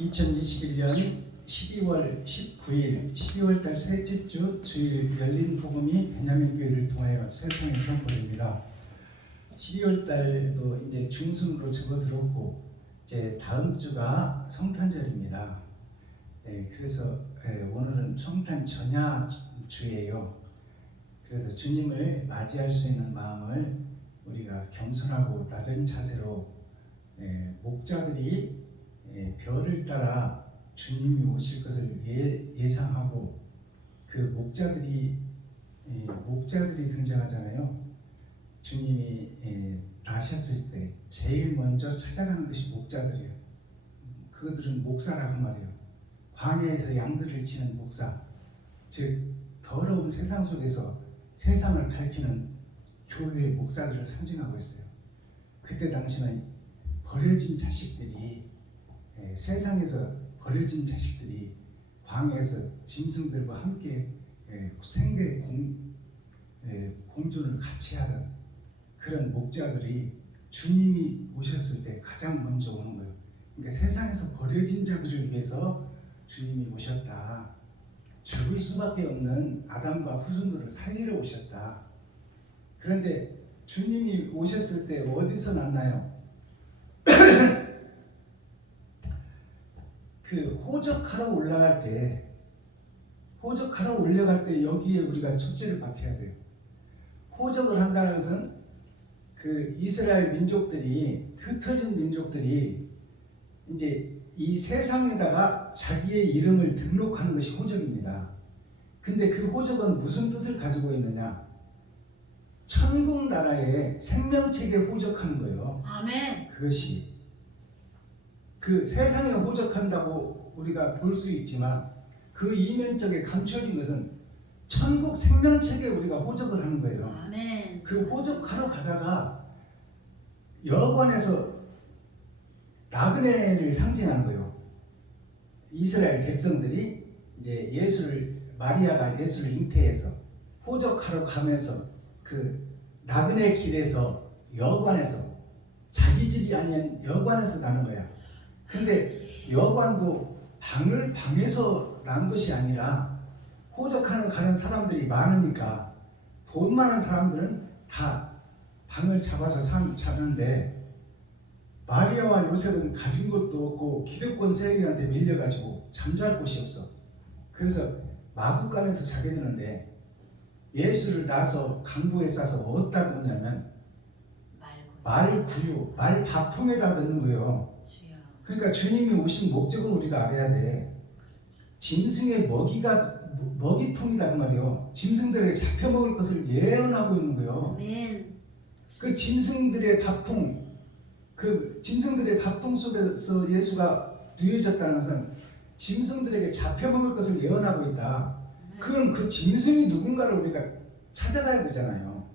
2021년 12월 19일 12월달 셋째 주 주일 열린 복음이 베냐민 교회를 통하여 세상에 선포됩니다. 12월달도 이제 중순으로 접어들었고 이제 다음 주가 성탄절입니다. 그래서 오늘은 성탄 전야 주예요. 그래서 주님을 맞이할 수 있는 마음을 우리가 겸손하고 낮은 자세로 목자들이 별을 따라 주님이 오실 것을 예상하고 그 목자들이 등장하잖아요. 주님이 나셨을 때 제일 먼저 찾아가는 것이 목자들이에요. 그들은 목사라고 말해요. 광야에서 양들을 치는 목사, 즉 더러운 세상 속에서 세상을 밝히는 교회의 목사들을 상징하고 있어요. 그때 당시는 버려진 자식들이 세상에서 버려진 자식들이 광야에서 짐승들과 함께 생대 공존을 같이 하던 그런 목자들이 주님이 오셨을 때 가장 먼저 오는 거예요. 그러니까 세상에서 버려진 자들을 위해서 주님이 오셨다. 죽을 수밖에 없는 아담과 후손들을 살리러 오셨다. 그런데 주님이 오셨을 때 어디서 났나요? 그 호적하러 올라갈 때 여기에 우리가 초점을 맞춰야 돼요. 호적을 한다는 것은 그 이스라엘 민족들이, 흩어진 민족들이 이제 이 세상에다가 자기의 이름을 등록하는 것이 호적입니다. 근데 그 호적은 무슨 뜻을 가지고 있느냐? 천국 나라의 생명책에 호적하는 거예요. 아멘. 그것이 그 세상에 호적한다고 우리가 볼 수 있지만 그 이면적에 감춰진 것은 천국 생명책에 우리가 호적을 하는 거예요. 아멘. 그 호적하러 가다가 여관에서 나그네를 상징하는 거예요. 이스라엘 백성들이 이제 마리아가 예수를 잉태해서 호적하러 가면서 그 나그네 길에서 여관에서 자기 집이 아닌 여관에서 나는 거야. 근데 여관도 방에서 난 것이 아니라 호적하는 가는 사람들이 많으니까 돈 많은 사람들은 다 방을 잡아서 자는데 마리아와 요셉은 가진 것도 없고 기득권 세력한테 밀려가지고 잠잘 곳이 없어. 그래서 마구간에서 자게 되는데 예수를 낳아서 강보에 싸서 어디다 놓냐면 말구유, 말밥통에다 넣는 거예요. 그러니까 주님이 오신 목적을 우리가 알아야 돼. 짐승의 먹이통이다 그 말이에요. 짐승들에게 잡혀 먹을 것을 예언하고 있는 거예요. 아멘. 그 짐승들의 밥통 속에서 예수가 누워졌다는 것은 짐승들에게 잡혀 먹을 것을 예언하고 있다. 그건 그 짐승이 누군가를 우리가 찾아가야 되잖아요.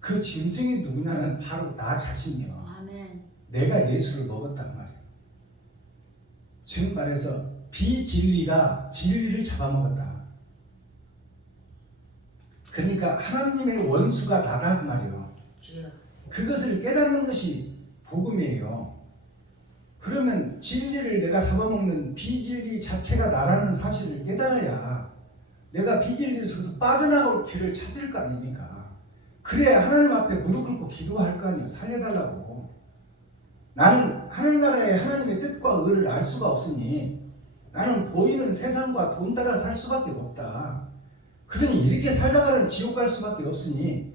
그 짐승이 누구냐면 바로 나 자신이요. 아멘. 내가 예수를 먹었단 말이에요. 즉 말해서 비진리가 진리를 잡아먹었다. 그러니까 하나님의 원수가 나다 그 말이에요. 그것을 깨닫는 것이 복음이에요. 그러면 진리를 내가 잡아먹는 비진리 자체가 나라는 사실을 깨달아야 내가 비진리를 서서 빠져나올 길을 찾을 거 아닙니까? 그래야 하나님 앞에 무릎 꿇고 기도할 거 아니에요. 살려달라고. 나는 하늘나라의 하나님의 뜻과 의를 알 수가 없으니 나는 보이는 세상과 돈 따라 살 수밖에 없다. 그러니 이렇게 살다가는 지옥 갈 수밖에 없으니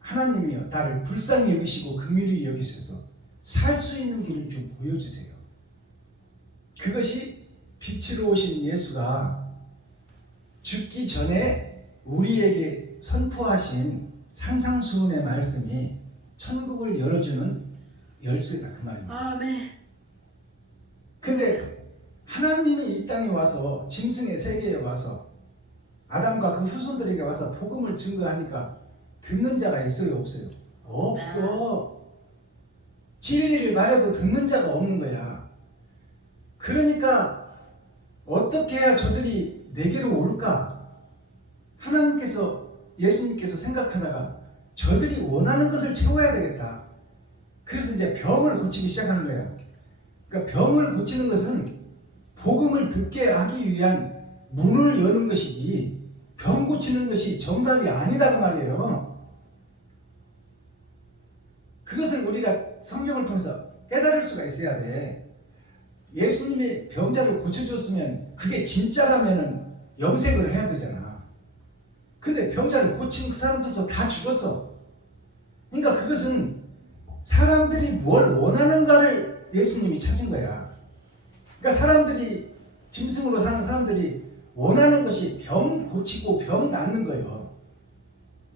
하나님이여 나를 불쌍히 여기시고 긍휼히 여기셔서 살 수 있는 길을 좀 보여주세요. 그것이 빛으로 오신 예수가 죽기 전에 우리에게 선포하신 산상수훈의 말씀이 천국을 열어주는 열쇠다 그 말입니다. 아멘. 근데 하나님이 이 땅에 와서 짐승의 세계에 와서 아담과 그 후손들에게 와서 복음을 증거하니까 듣는 자가 있어요 없어요? 없어. 진리를 말해도 듣는 자가 없는 거야. 그러니까 어떻게 해야 저들이 내게로 올까? 예수님께서 생각하다가 저들이 원하는 것을 채워야 되겠다. 그래서 이제 병을 고치기 시작하는 거예요. 그러니까 병을 고치는 것은 복음을 듣게 하기 위한 문을 여는 것이지 병 고치는 것이 정답이 아니다 그 말이에요. 그것을 우리가 성경을 통해서 깨달을 수가 있어야 돼. 예수님이 병자를 고쳐줬으면 그게 진짜라면은 영생을 해야 되잖아. 근데 병자를 고친 그 사람들도 다 죽었어. 그러니까 그것은 사람들이 뭘 원하는가를 예수님이 찾은 거야. 그러니까 사람들이 짐승으로 사는 사람들이 원하는 것이 병 고치고 병 낫는 거예요.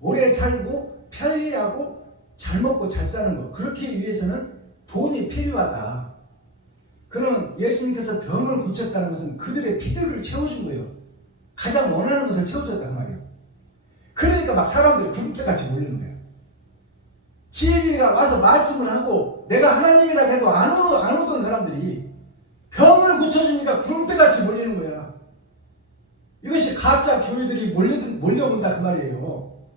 오래 살고 편리하고 잘 먹고 잘 사는 거. 그렇게 위해서는 돈이 필요하다. 그러면 예수님께서 병을 고쳤다는 것은 그들의 필요를 채워준 거예요. 가장 원하는 것을 채워줬단 말이에요. 그러니까 막 사람들이 구름대같이 몰리는 거예요. 지혜가 와서 말씀을 하고 내가 하나님이라 해도 안 오던 사람들이 병을 고쳐주니까 구름대같이 몰리는 거야. 이것이 가짜 교회들이 몰려온다 그 말이에요.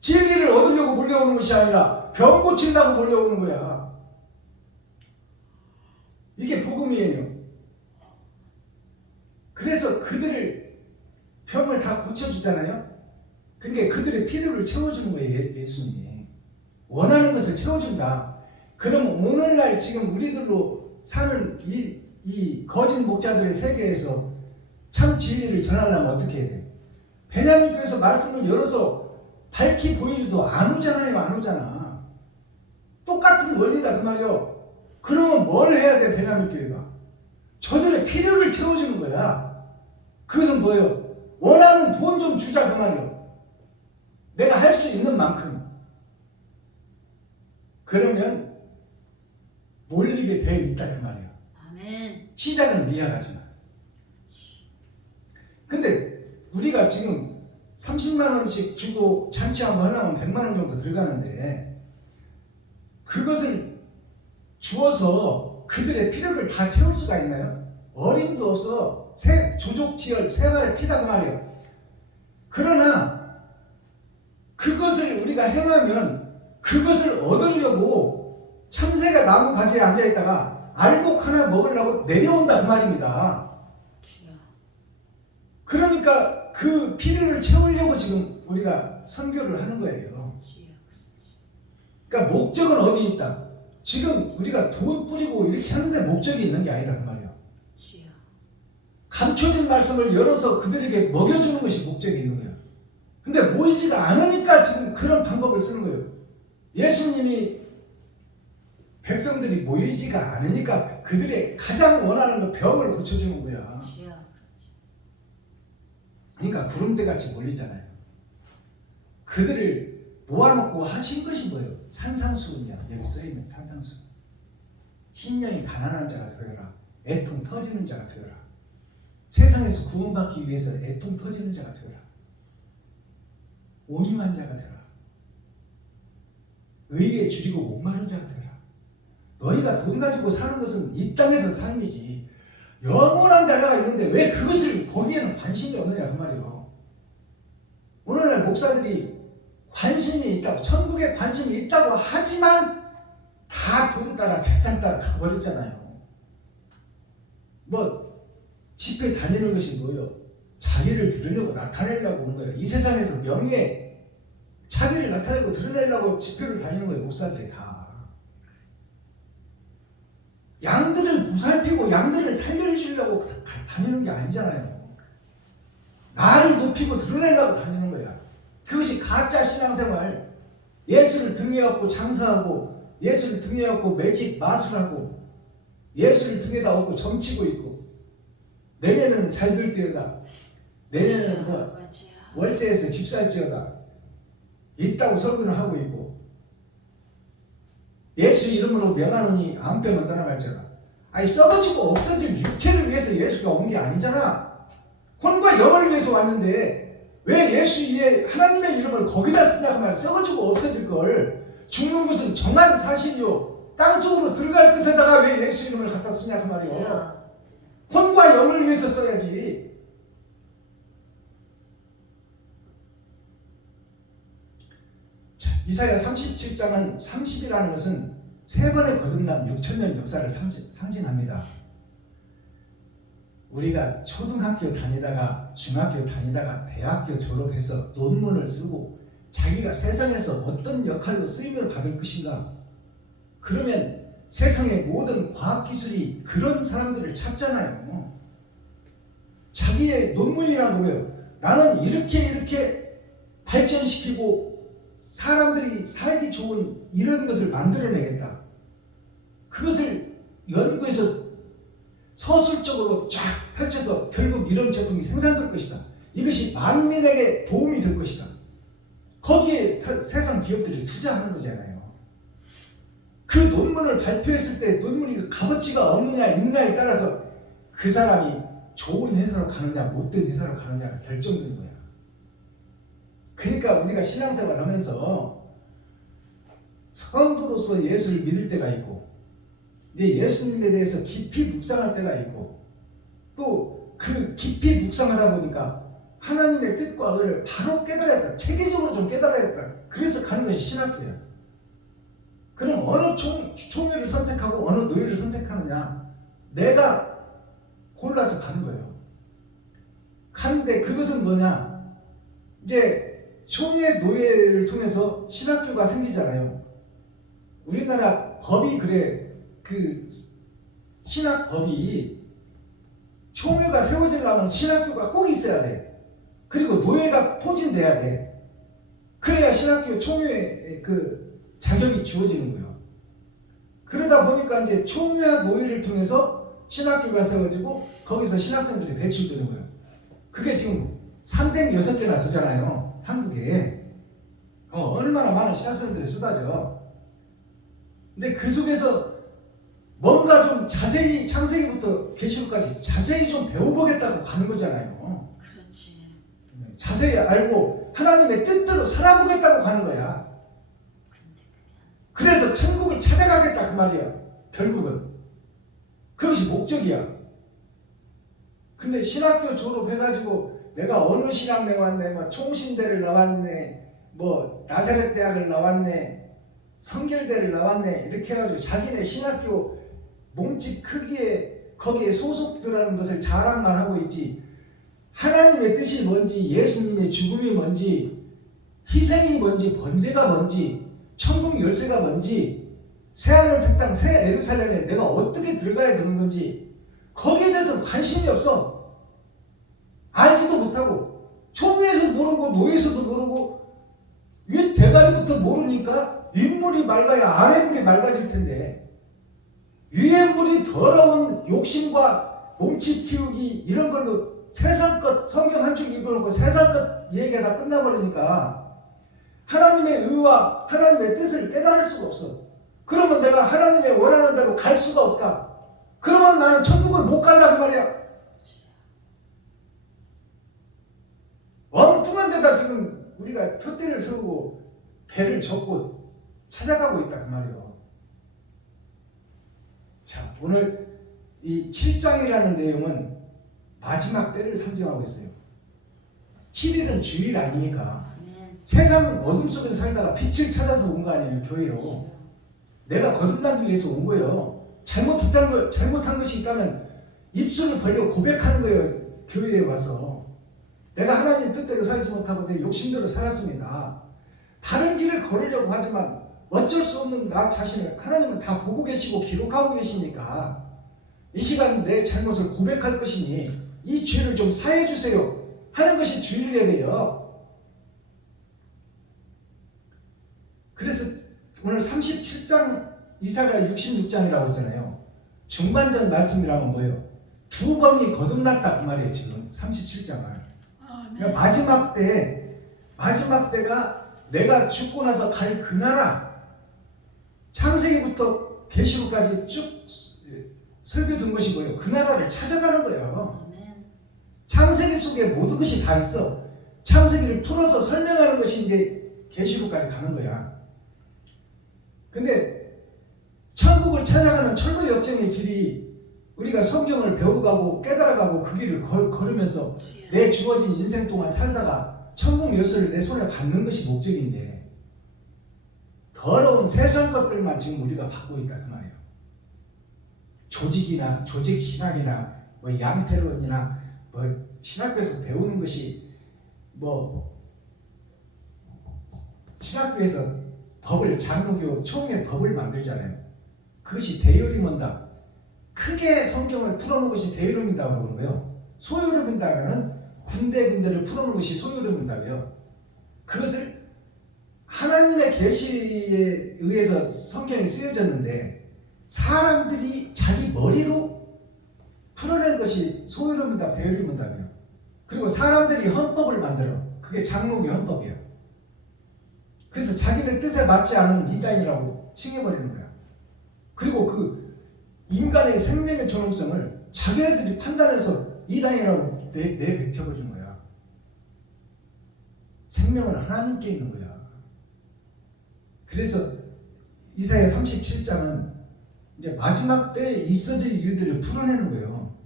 진리를 얻으려고 몰려오는 것이 아니라 병 고친다고 몰려오는 거야. 이게 복음이에요. 그래서 그들을 병을 다 고쳐주잖아요. 그러니까 그들의 필요를 채워주는 거예요. 예수님이 원하는 것을 채워준다. 그럼 오늘날 지금 우리들로 사는 이 거짓 목자들의 세계에서 참 진리를 전하려면 어떻게 해야 돼요? 베냐민교회에서 말씀을 열어서 밝히 보이지도 안 오잖아요. 안 오잖아. 똑같은 원리다 그 말이요. 그러면 뭘 해야 돼? 베냐민교회가 저들의 필요를 채워주는 거야. 그것은 뭐예요? 원하는 돈 좀 주자 그 말이요. 내가 할 수 있는 만큼. 그러면 몰리게 돼 있다 그 말이에요. 아멘. 시작은 미약하지만. 근데 우리가 지금 30만 원씩 주고 잔치 한번 하려면 100만 원 정도 들어가는데 그것을 주어서 그들의 필요를 다 채울 수가 있나요? 어림도 없어. 조족지열 생활의 피다 그 말이에요. 그러나 그것을 우리가 행하면 그것을 얻으려고 참새가 나무 가지에 앉아있다가 알곡 하나 먹으려고 내려온다 그 말입니다. 그러니까 그 필요를 채우려고 지금 우리가 선교를 하는 거예요. 그러니까 목적은 어디 있다? 지금 우리가 돈 뿌리고 이렇게 하는데 목적이 있는 게 아니다 그 말이에요. 감춰진 말씀을 열어서 그들에게 먹여주는 것이 목적이 있는 거예요. 근데 모이지가 않으니까 지금 그런 방법을 쓰는 거예요. 예수님이 백성들이 모이지가 않으니까 그들의 가장 원하는 그 병을 고쳐주는 거야. 그러니까 구름대같이 몰리잖아요. 그들을 모아놓고 하신 것이 뭐예요? 산상수훈이야. 여기 써있는 산상수훈. 심령이 가난한 자가 되어라. 애통 터지는 자가 되어라. 세상에서 구원받기 위해서 애통 터지는 자가 되어라. 온유한 자가 되어라. 의에 줄이고 목마른 자가 되어라. 너희가 돈 가지고 사는 것은 이 땅에서 삶이지 영원한 나라가 있는데 왜 그것을 거기에는 관심이 없느냐 그 말이에요. 오늘날 목사들이 관심이 있다고 천국에 관심이 있다고 하지만 다 돈 따라 세상 따라 가버렸잖아요. 뭐 집회 다니는 것이 뭐예요? 자기를 드러내고 나타내려고 오는 거예요. 이 세상에서 명예 자기를 나타내고 드러내려고 집회를 다니는 거예요. 목사들이 다. 양들을 보살피고 양들을 살려주려고 다니는 게 아니잖아요. 나를 높이고 드러내려고 다니는 거야. 그것이 가짜 신앙생활. 예수를 등에 업고 장사하고 예수를 등에 업고 매직 마술하고 예수를 등에다 업고 점치고 있고 내년에는 잘 될 때다. 내년에는 뭐 월세에서 집 살지어다. 있다고 설교를 하고 있고 예수 이름으로 명하노니 암병은 떠나갈지어다. 아니 썩어지고 없어질 육체를 위해서 예수가 온 게 아니잖아. 혼과 영을 위해서 왔는데 왜 예수 위에 하나님의 이름을 거기다 쓰냐고 말이야. 썩어지고 없어질 걸. 죽는 것은 정한 사실이요. 땅속으로 들어갈 것에다가 왜 예수 이름을 갖다 쓰냐고 말이야. 혼과 영을 위해서 써야지. 자, 이사야 37장은 30이라는 것은 세 번의 거듭남 6,000년 역사를 상징합니다. 우리가 초등학교 다니다가 중학교 다니다가 대학교 졸업해서 논문을 쓰고 자기가 세상에서 어떤 역할로 쓰임을 받을 것인가, 그러면 세상의 모든 과학기술이 그런 사람들을 찾잖아요. 자기의 논문이란 거예요. 나는 이렇게 발전시키고 사람들이 살기 좋은 이런 것을 만들어내겠다. 그것을 연구해서 서술적으로 쫙 펼쳐서 결국 이런 제품이 생산될 것이다. 이것이 만민에게 도움이 될 것이다. 거기에 세상 기업들이 투자하는 거잖아요. 그 논문을 발표했을 때 논문이 값어치가 없느냐 있느냐에 따라서 그 사람이 좋은 회사로 가느냐 못된 회사로 가느냐가 결정되는 거야. 그러니까 우리가 신앙생활 하면서 선두로서 예수를 믿을 때가 있고, 이제 예수님에 대해서 깊이 묵상할 때가 있고, 또 그 깊이 묵상하다 보니까 하나님의 뜻과 의를 바로 깨달아야겠다. 체계적으로 좀 깨달아야겠다. 그래서 가는 것이 신학교야. 그럼 어느 총회를 선택하고 어느 노예를 선택하느냐, 내가 골라서 가는 거예요. 가는데 그것은 뭐냐, 이제 총회 노예를 통해서 신학교가 생기잖아요. 우리나라 법이 그래. 그 신학법이 총회가 세워지려면 신학교가 꼭 있어야 돼. 그리고 노예가 포진돼야 돼. 그래야 신학교 총회의 그 자격이 주어지는 거예요. 그러다 보니까 이제 총회와 노예를 통해서 신학교가 세워지고 거기서 신학생들이 배출되는 거예요. 그게 지금 306개나 되잖아요. 한국에. 얼마나 많은 신학생들이 쏟아져. 근데 그 속에서 뭔가 좀 자세히 창세기부터 계시록까지 자세히 좀 배워보겠다고 가는 거잖아요. 그렇지. 자세히 알고 하나님의 뜻대로 살아보겠다고 가는 거야. 그래서 천국을 찾아가겠다 그 말이야. 결국은 그것이 목적이야. 근데 신학교 졸업해가지고 내가 어느 신학대 왔네, 뭐 총신대를 나왔네, 뭐 나사렛 대학을 나왔네, 성결대를 나왔네, 이렇게 해가지고 자기네 신학교 몸집 크기에 거기에 소속되라는 것을 자랑만 하고 있지, 하나님의 뜻이 뭔지, 예수님의 죽음이 뭔지, 희생이 뭔지, 번제가 뭔지, 천국 열쇠가 뭔지, 새하늘 새 땅 새 예루살렘에 내가 어떻게 들어가야 되는 건지 거기에 대해서 관심이 없어. 알지도 못하고, 총회에서 모르고 노예에서도 모르고 윗 대가리부터 모르니까 윗물이 맑아야 아랫물이 맑아질 텐데, 위에 물이 더러운 욕심과 몸집 키우기 이런 걸로 세상 것 성경 한 줄 읽어놓고 세상 것 얘기가 다 끝나버리니까 하나님의 의와 하나님의 뜻을 깨달을 수가 없어. 그러면 내가 하나님의 원하는 대로 갈 수가 없다. 그러면 나는 천국을 못 간다 그 말이야. 엉뚱한 데다 지금 우리가 표대를 세우고 배를 젓고 찾아가고 있다 그 말이에요. 자, 오늘 이 7장이라는 내용은 마지막 때를 상징하고 있어요. 7일은 주일 아닙니까? 세상 어둠 속에서 살다가 빛을 찾아서 온 거 아니에요, 교회로. 내가 거듭나기 위해서 온 거예요. 잘못한 것이 있다면 입술을 벌려 고백하는 거예요, 교회에 와서. 내가 하나님 뜻대로 살지 못하고 내 욕심대로 살았습니다. 다른 길을 걸으려고 하지만 어쩔 수 없는 나 자신을 하나님은 다 보고 계시고 기록하고 계시니까 이 시간 내 잘못을 고백할 것이니 이 죄를 좀 사해 주세요 하는 것이 주일 예배예요. 그래서 오늘 37장 이사가 66장이라고 했잖아요. 중반전 말씀이라면 뭐예요? 두 번이 거듭났다 그 말이에요. 지금 37장을. 그러니까 마지막 때가 내가 죽고 나서 갈 그 나라, 창세기부터 계시록까지 쭉 설교된 것이 뭐예요? 그 나라를 찾아가는 거예요. 창세기 속에 모든 것이 다 있어. 창세기를 풀어서 설명하는 것이 이제 계시록까지 가는 거야. 근데 천국을 찾아가는 철도 역정의 길이 우리가 성경을 배워가고 깨달아가고 그 길을 걸으면서 내 주어진 인생 동안 살다가 천국 열쇠를 내 손에 받는 것이 목적인데 더러운 세상 것들만 지금 우리가 받고 있다 그 말이에요. 조직이나 조직 신앙이나 뭐 양태론이나 뭐 신학교에서 배우는 것이 뭐 신학교에서 법을 장로교 총회 법을 만들잖아요. 그것이 대여림문답. 크게 성경을 풀어놓은 것이 대여림문답이라고 그러는 거예요. 소요림문답은 군데군데를 풀어놓은 것이 소요림문답이에요. 그것을 하나님의 계시에 의해서 성경이 쓰여졌는데 사람들이 자기 머리로 풀어낸 것이 소요림문답, 대여림문답이에요. 그리고 사람들이 헌법을 만들어. 그게 장로교 헌법이에요. 그래서 자기네 뜻에 맞지 않은 이단이라고 칭해버리는 거야. 그리고 그 인간의 생명의 존엄성을 자기네들이 판단해서 이단이라고 내뱉어버리는 거야. 생명은 하나님께 있는 거야. 그래서 이사야 37장은 이제 마지막 때에 있어질 일들을 풀어내는 거예요.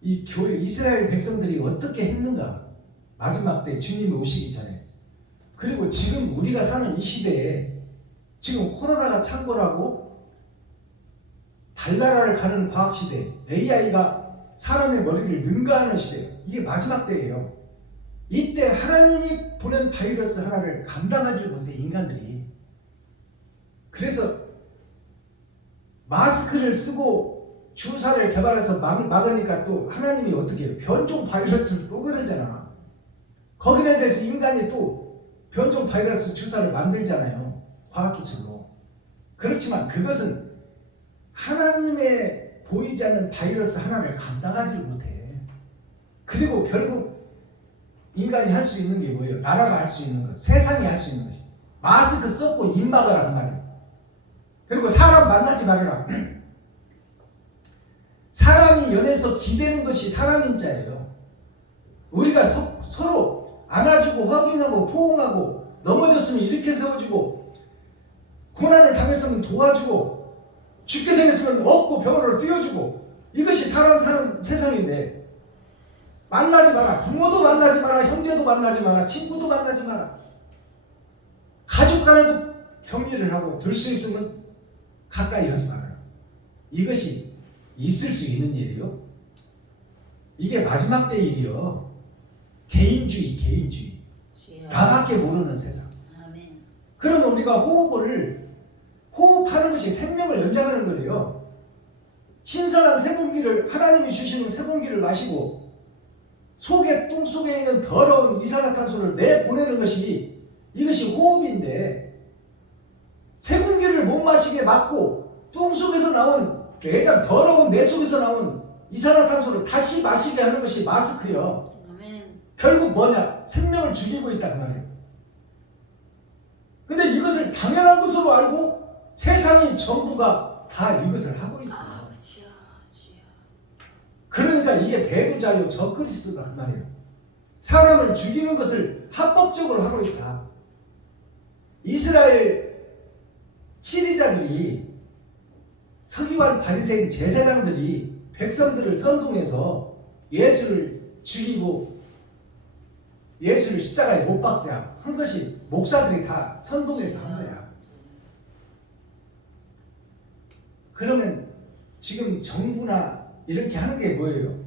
이 교회 이스라엘 백성들이 어떻게 했는가, 마지막 때 주님이 오시기 전에. 그리고 지금 우리가 사는 이 시대에 지금 코로나가 창궐하고 달나라를 가는 과학 시대, AI가 사람의 머리를 능가하는 시대, 이게 마지막 때예요. 이때 하나님이 보낸 바이러스 하나를 감당하지 못해 인간들이. 그래서 마스크를 쓰고 주사를 개발해서 막으니까 또 하나님이 어떻게 해요? 변종 바이러스를 또 그러잖아. 거기에 대해서 인간이 또 변종 바이러스 주사를 만들잖아요. 과학기술로. 그렇지만 그것은 하나님의 보이지 않는 바이러스 하나를 감당하지 못해. 그리고 결국 인간이 할 수 있는 게 뭐예요? 나라가 할 수 있는 것, 세상이 할 수 있는 것이 마스크 썼고 입 막으라는 말이에요. 그리고 사람 만나지 말아라. 사람이 연애에서 기대는 것이 사람인 자예요. 우리가 서로 안아주고 확인하고 포옹하고 넘어졌으면 이렇게 세워주고 고난을 당했으면 도와주고 죽게 생겼으면 업고 병원으로 뛰어주고 이것이 사람 사는 세상인데 만나지 마라. 부모도 만나지 마라. 형제도 만나지 마라. 친구도 만나지 마라. 가족 간에도 격리를 하고 될 수 있으면 가까이 하지 말아라. 이것이 있을 수 있는 일이요. 이게 마지막 때 일이요. 개인주의. 나밖에 모르는 세상. 그러면 우리가 호흡하는 것이 생명을 연장하는 거래요. 신선한 새 공기를 하나님이 주시는 새 공기를 마시고 똥 속에 있는 더러운 이산화탄소를 내보내는 것이 이것이 호흡인데 새 공기를 못 마시게 막고 똥 속에서 나온 내장 더러운 내 속에서 나온 이산화탄소를 다시 마시게 하는 것이 마스크요. 아멘. 결국 뭐냐? 생명을 죽이고 있단 말이에요. 근데 이것을 당연한 것으로 알고 세상이 전부가 다 이것을 하고 있어요. 그러니까 이게 배도자요 적그리스도다 그 말이에요. 사람을 죽이는 것을 합법적으로 하고 있다. 이스라엘 치리자들이 서기관 바리새인 제사장들이 백성들을 선동해서 예수를 죽이고 예수를 십자가에 못 박자 한 것이 목사들이 다 선동해서 한 거야. 그러면 지금 정부나 이렇게 하는 게 뭐예요?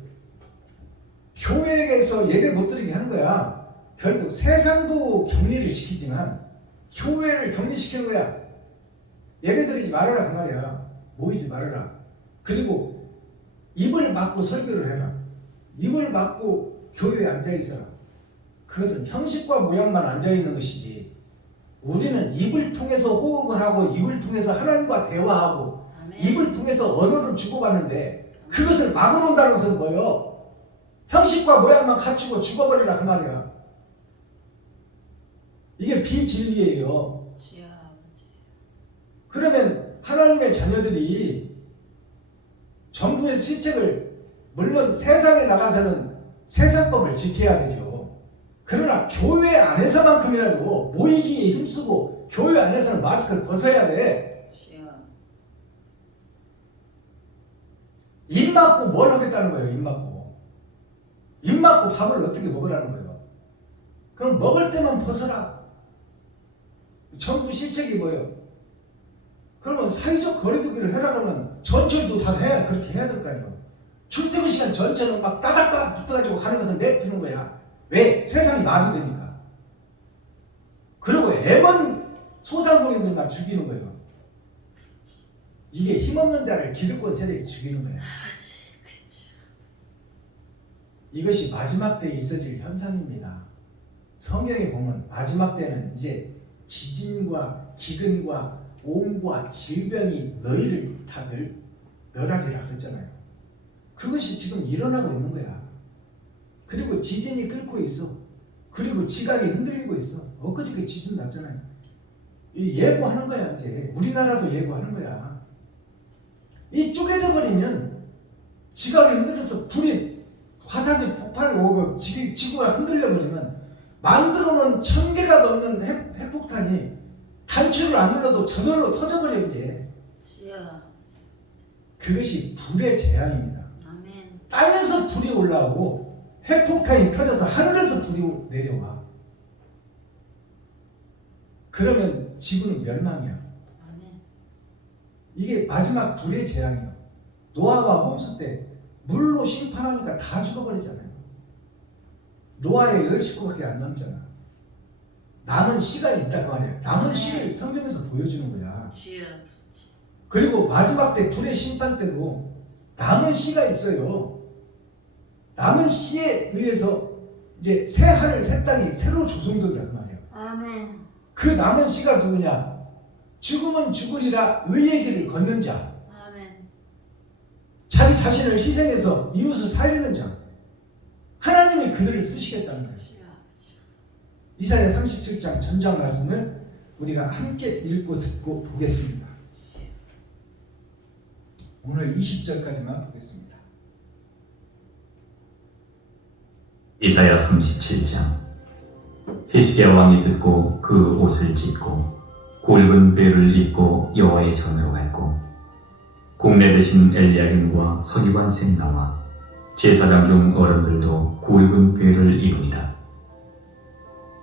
교회에서 예배 못 드리게 하는 거야. 결국 세상도 격리를 시키지만 교회를 격리시키는 거야. 예배 드리지 말아라 그 말이야. 모이지 말아라. 그리고 입을 막고 설교를 해라. 입을 막고 교회에 앉아있어라. 그것은 형식과 모양만 앉아있는 것이지 우리는 입을 통해서 호흡을 하고 입을 통해서 하나님과 대화하고 아멘. 입을 통해서 언어를 주고받는데 그것을 막아놓는다는 것은 뭐예요? 형식과 모양만 갖추고 죽어버리라 그 말이야. 이게 비진리예요. 그러면 하나님의 자녀들이 정부의 실책을 물론 세상에 나가서는 세상법을 지켜야 되죠. 그러나 교회 안에서만큼이라도 모이기에 힘쓰고 교회 안에서는 마스크를 벗어야 돼. 입 막고 뭘 하겠다는 거예요. 입 막고 밥을 어떻게 먹으라는 거예요. 그럼 먹을 때만 벗어라. 정부 실책이 뭐예요? 그러면 사회적 거리두기를 해라 그러면 전철도 다 해야 그렇게 해야 될 거 아니에요. 출퇴근 시간 전체는 막 따닥따닥 붙어가지고 가는 것을 내두는 거야. 왜? 세상이 마비되니까. 그리고 애먼 소상공인들만 죽이는 거예요. 이게 힘없는 자를 기득권 세력이 죽이는 거야. 이것이 마지막 때에 있어질 현상입니다. 성경에 보면 마지막 때는 이제 지진과 기근과 옴과 질병이 너희를 다 멸하리라 그랬잖아요. 그것이 지금 일어나고 있는 거야. 그리고 지진이 끓고 있어. 그리고 지각이 흔들리고 있어. 엊그저께 지진 났잖아요. 이 예고하는 거야. 이제 우리나라도 예고하는 거야. 이 쪼개져 버리면 지각이 흔들려서 불이 화산이 폭발을 오고 지구가 흔들려 버리면 만들어놓은 1000개가 넘는 핵폭탄이 단추를 안 눌러도 저절로 터져버려 이제. 그것이 불의 재앙입니다. 아멘. 땅에서 불이 올라오고 핵폭탄이 터져서 하늘에서 불이 내려와. 그러면 지구는 멸망이야. 아멘. 이게 마지막 불의 재앙이에요. 노아와 홍수 때 물로 심판하니까 다 죽어버리잖아요. 노아의 10식구밖에 안 남잖아. 남은 씨가 있다고 말이에요. 남은 씨를 성경에서 보여주는 거야. 그리고 마지막 때 불의 심판 때도 남은 씨가 있어요. 남은 씨에 의해서 이제 새 하늘 새 땅이 새로 조성된다고 말이에요. 아멘. 그 남은 씨가 누구냐? 죽으면 죽으리라 의의 길을 걷는 자. 아멘. 자기 자신을 희생해서 이웃을 살리는 자. 하나님이 그들을 쓰시겠다는 거예요. 이사야 37장 전장 말씀을 우리가 함께 읽고 듣고 보겠습니다. 오늘 20절까지만 보겠습니다. 이사야 37장. 히스기야 왕이 듣고 그 옷을 찢고 굵은 베를 입고 여호와의 전으로 갔고 국내 대신 엘리야김과 서기관 셈나와 제사장 중 어른들도 굵은 베를 입으니라.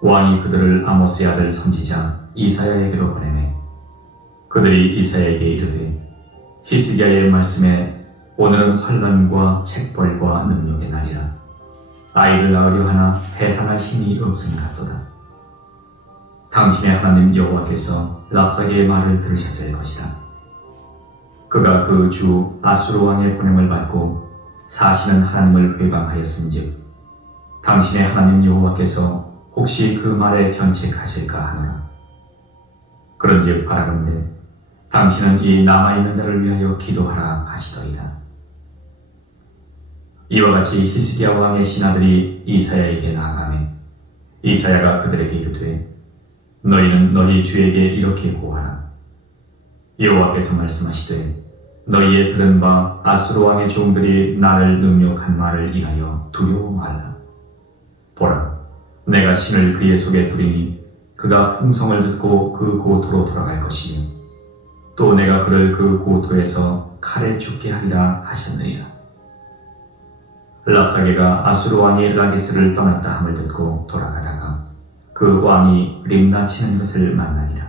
왕이 그들을 아모스의 아들 선지자 이사야에게로 보내매 그들이 이사야에게 이르되 히스기야의 말씀에 오늘은 환난과 책벌과 능력의 날이라. 아이를 낳으려 하나 해산할 힘이 없음 같도다. 당신의 하나님 여호와께서 랍사게의 말을 들으셨을 것이라. 그가 그 주 아수르 왕의 보냄을 받고 사시는 하나님을 회방하였은즉 당신의 하나님 여호와께서 혹시 그 말에 견책하실까 하노라. 그런즉 바라건대 당신은 이 남아있는 자를 위하여 기도하라 하시더이다. 이와 같이 히스기야 왕의 신하들이 이사야에게 나아가매 이사야가 그들에게 이르되 너희는 너희 주에게 이렇게 고하라. 여호와께서 말씀하시되 너희의 들은 바 아수르 왕의 종들이 나를 능욕한 말을 인하여 두려워 말라. 보라, 내가 신을 그의 속에 두리니 그가 풍성을 듣고 그 고토로 돌아갈 것이며 또 내가 그를 그 고토에서 칼에 죽게 하리라 하셨느니라. 랍사게가 아수르 왕이 라기스를 떠났다 함을 듣고 돌아가다가 그 왕이 림나 치는 것을 만나니라.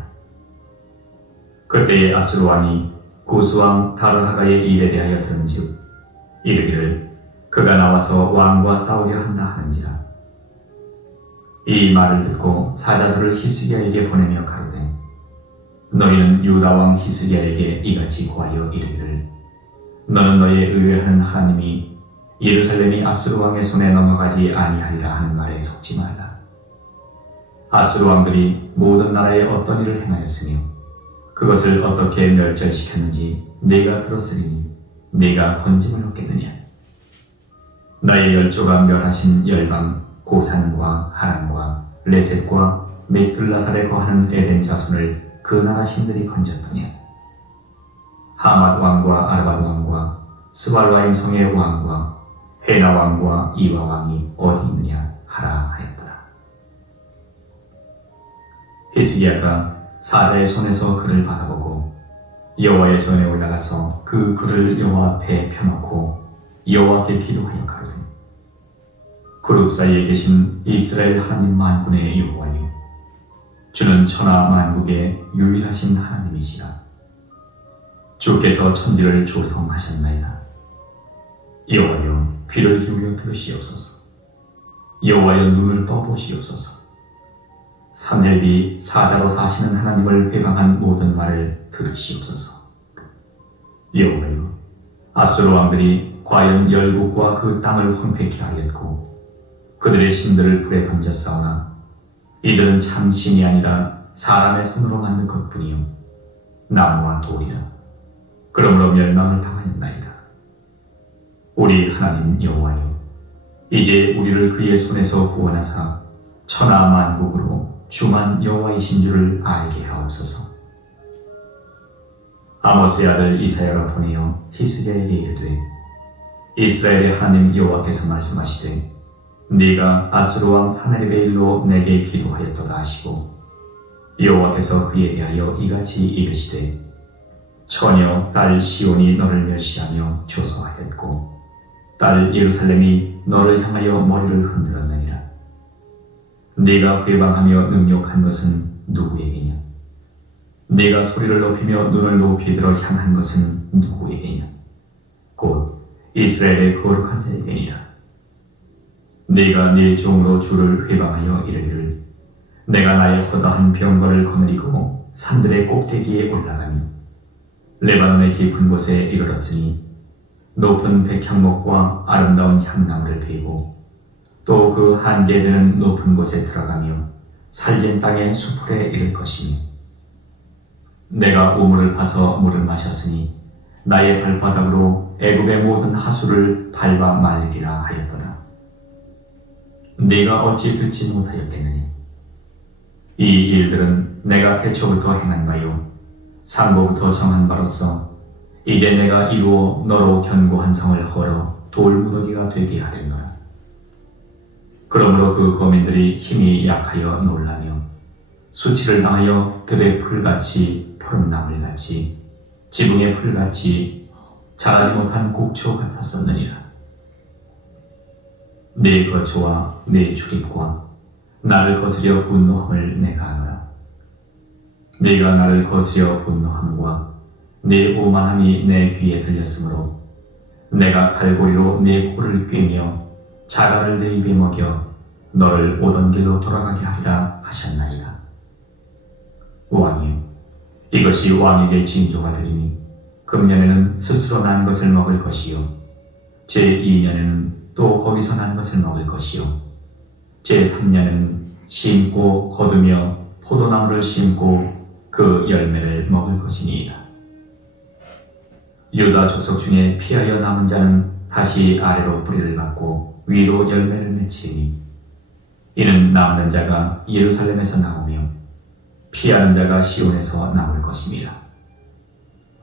그때에 아수르 왕이 구스 왕 다르하가의 일에 대하여 들은즉 이르기를 그가 나와서 왕과 싸우려 한다 하는지라. 이 말을 듣고 사자들을 히스기야에게 보내며 가로되 너희는 유다 왕 히스기야에게 이같이 고하여 이르기를 너는 너의 의뢰하는 하나님이 예루살렘이 아수르 왕의 손에 넘어가지 아니하리라 하는 말에 속지 말라. 아수르 왕들이 모든 나라에 어떤 일을 행하였으며 그것을 어떻게 멸절시켰는지 네가 들었으리니 네가 건짐을 얻겠느냐. 나의 열조가 멸하신 열방 고산과 하란과 레셋과 맥들라살에 거하는 에덴 자손을 그 나라 신들이 건졌더냐. 하맛 왕과 아르밧 왕과 스발라임 성의 왕과 헤나 왕과 이와 왕이 어디 있느냐 하라 하였더라. 히스기야가 사자의 손에서 글을 받아보고 여호와의 전에 올라가서 그 글을 여호와 앞에 펴놓고 여호와께 기도하여 가로되 그룹 사이에 계신 이스라엘 하나님 만군의 여호와여, 주는 천하 만국의 유일하신 하나님이시라. 주께서 천지를 조성하셨나이다. 여호와여 귀를 기울여 들으시옵소서. 여호와여 눈을 떠보시옵소서. 산헬비 사자로 사시는 하나님을 회방한 모든 말을 들으시옵소서. 여호와여 아수르 왕들이 과연 열국과 그 땅을 황폐케 하였고 그들의 신들을 불에 던졌사오나 이들은 참 신이 아니라 사람의 손으로 만든 것뿐이요 나무와 돌이라. 그러므로 멸망을 당하였나이다. 우리 하나님 여호와여 이제 우리를 그의 손에서 구원하사 천하 만국으로 주만 여호와이신 줄을 알게 하옵소서. 아모스의 아들 이사야가 보내어 히스기야에게 이르되 이스라엘의 하나님 여호와께서 말씀하시되 네가 아수르 왕 사나리베일로 내게 기도하였도다 하시고 여호와께서 그에 대하여 이같이 이르시되 처녀 딸 시온이 너를 멸시하며 조소하였고 딸 예루살렘이 너를 향하여 머리를 흔들었느니라. 네가 회방하며 능욕한 것은 누구에게냐? 네가 소리를 높이며 눈을 높이 들어 향한 것은 누구에게냐? 곧 이스라엘의 거룩한 자에게니라. 네가 네 종으로 주를 회방하여 이르기를 내가 나의 허다한 병거를 거느리고 산들의 꼭대기에 올라가며 레바논의 깊은 곳에 이르렀으니 높은 백향목과 아름다운 향나무를 베고 또 그 한계되는 높은 곳에 들어가며 살진 땅의 수풀에 이를 것이며 내가 우물을 파서 물을 마셨으니 나의 발바닥으로 애굽의 모든 하수를 밟아 말리리라 하였도다. 네가 어찌 듣지 못하였겠느냐? 이 일들은 내가 태초부터 행한 바요 상고부터 정한 바로서 이제 내가 이루어 너로 견고한 성을 헐어 돌무더기가 되게 하려노라. 그러므로 그 거민들이 힘이 약하여 놀라며 수치를 당하여 들의 풀같이 푸른 나물같이 지붕의 풀같이 자라지 못한 곡초 같았었느니라. 네 거처와 네 출입과 나를 거스려 분노함을 내가 아노라. 네가 나를 거스려 분노함과 네 오만함이 내 귀에 들렸으므로 내가 칼고리로 네 코를 꿰며 자갈을 내 입에 먹여 너를 오던 길로 돌아가게 하리라 하셨나이다. 왕이여 이것이 왕에게 징조가 되리니 금년에는 스스로 난 것을 먹을 것이요 제2년에는 또 거기서 난 것을 먹을 것이요 제3년에는 심고 거두며 포도나무를 심고 그 열매를 먹을 것이니이다. 유다 족속 중에 피하여 남은 자는 다시 아래로 뿌리를 받고 위로 열매를 맺히니 이는 남는 자가 예루살렘에서 나오며 피하는 자가 시온에서 나올 것입니다.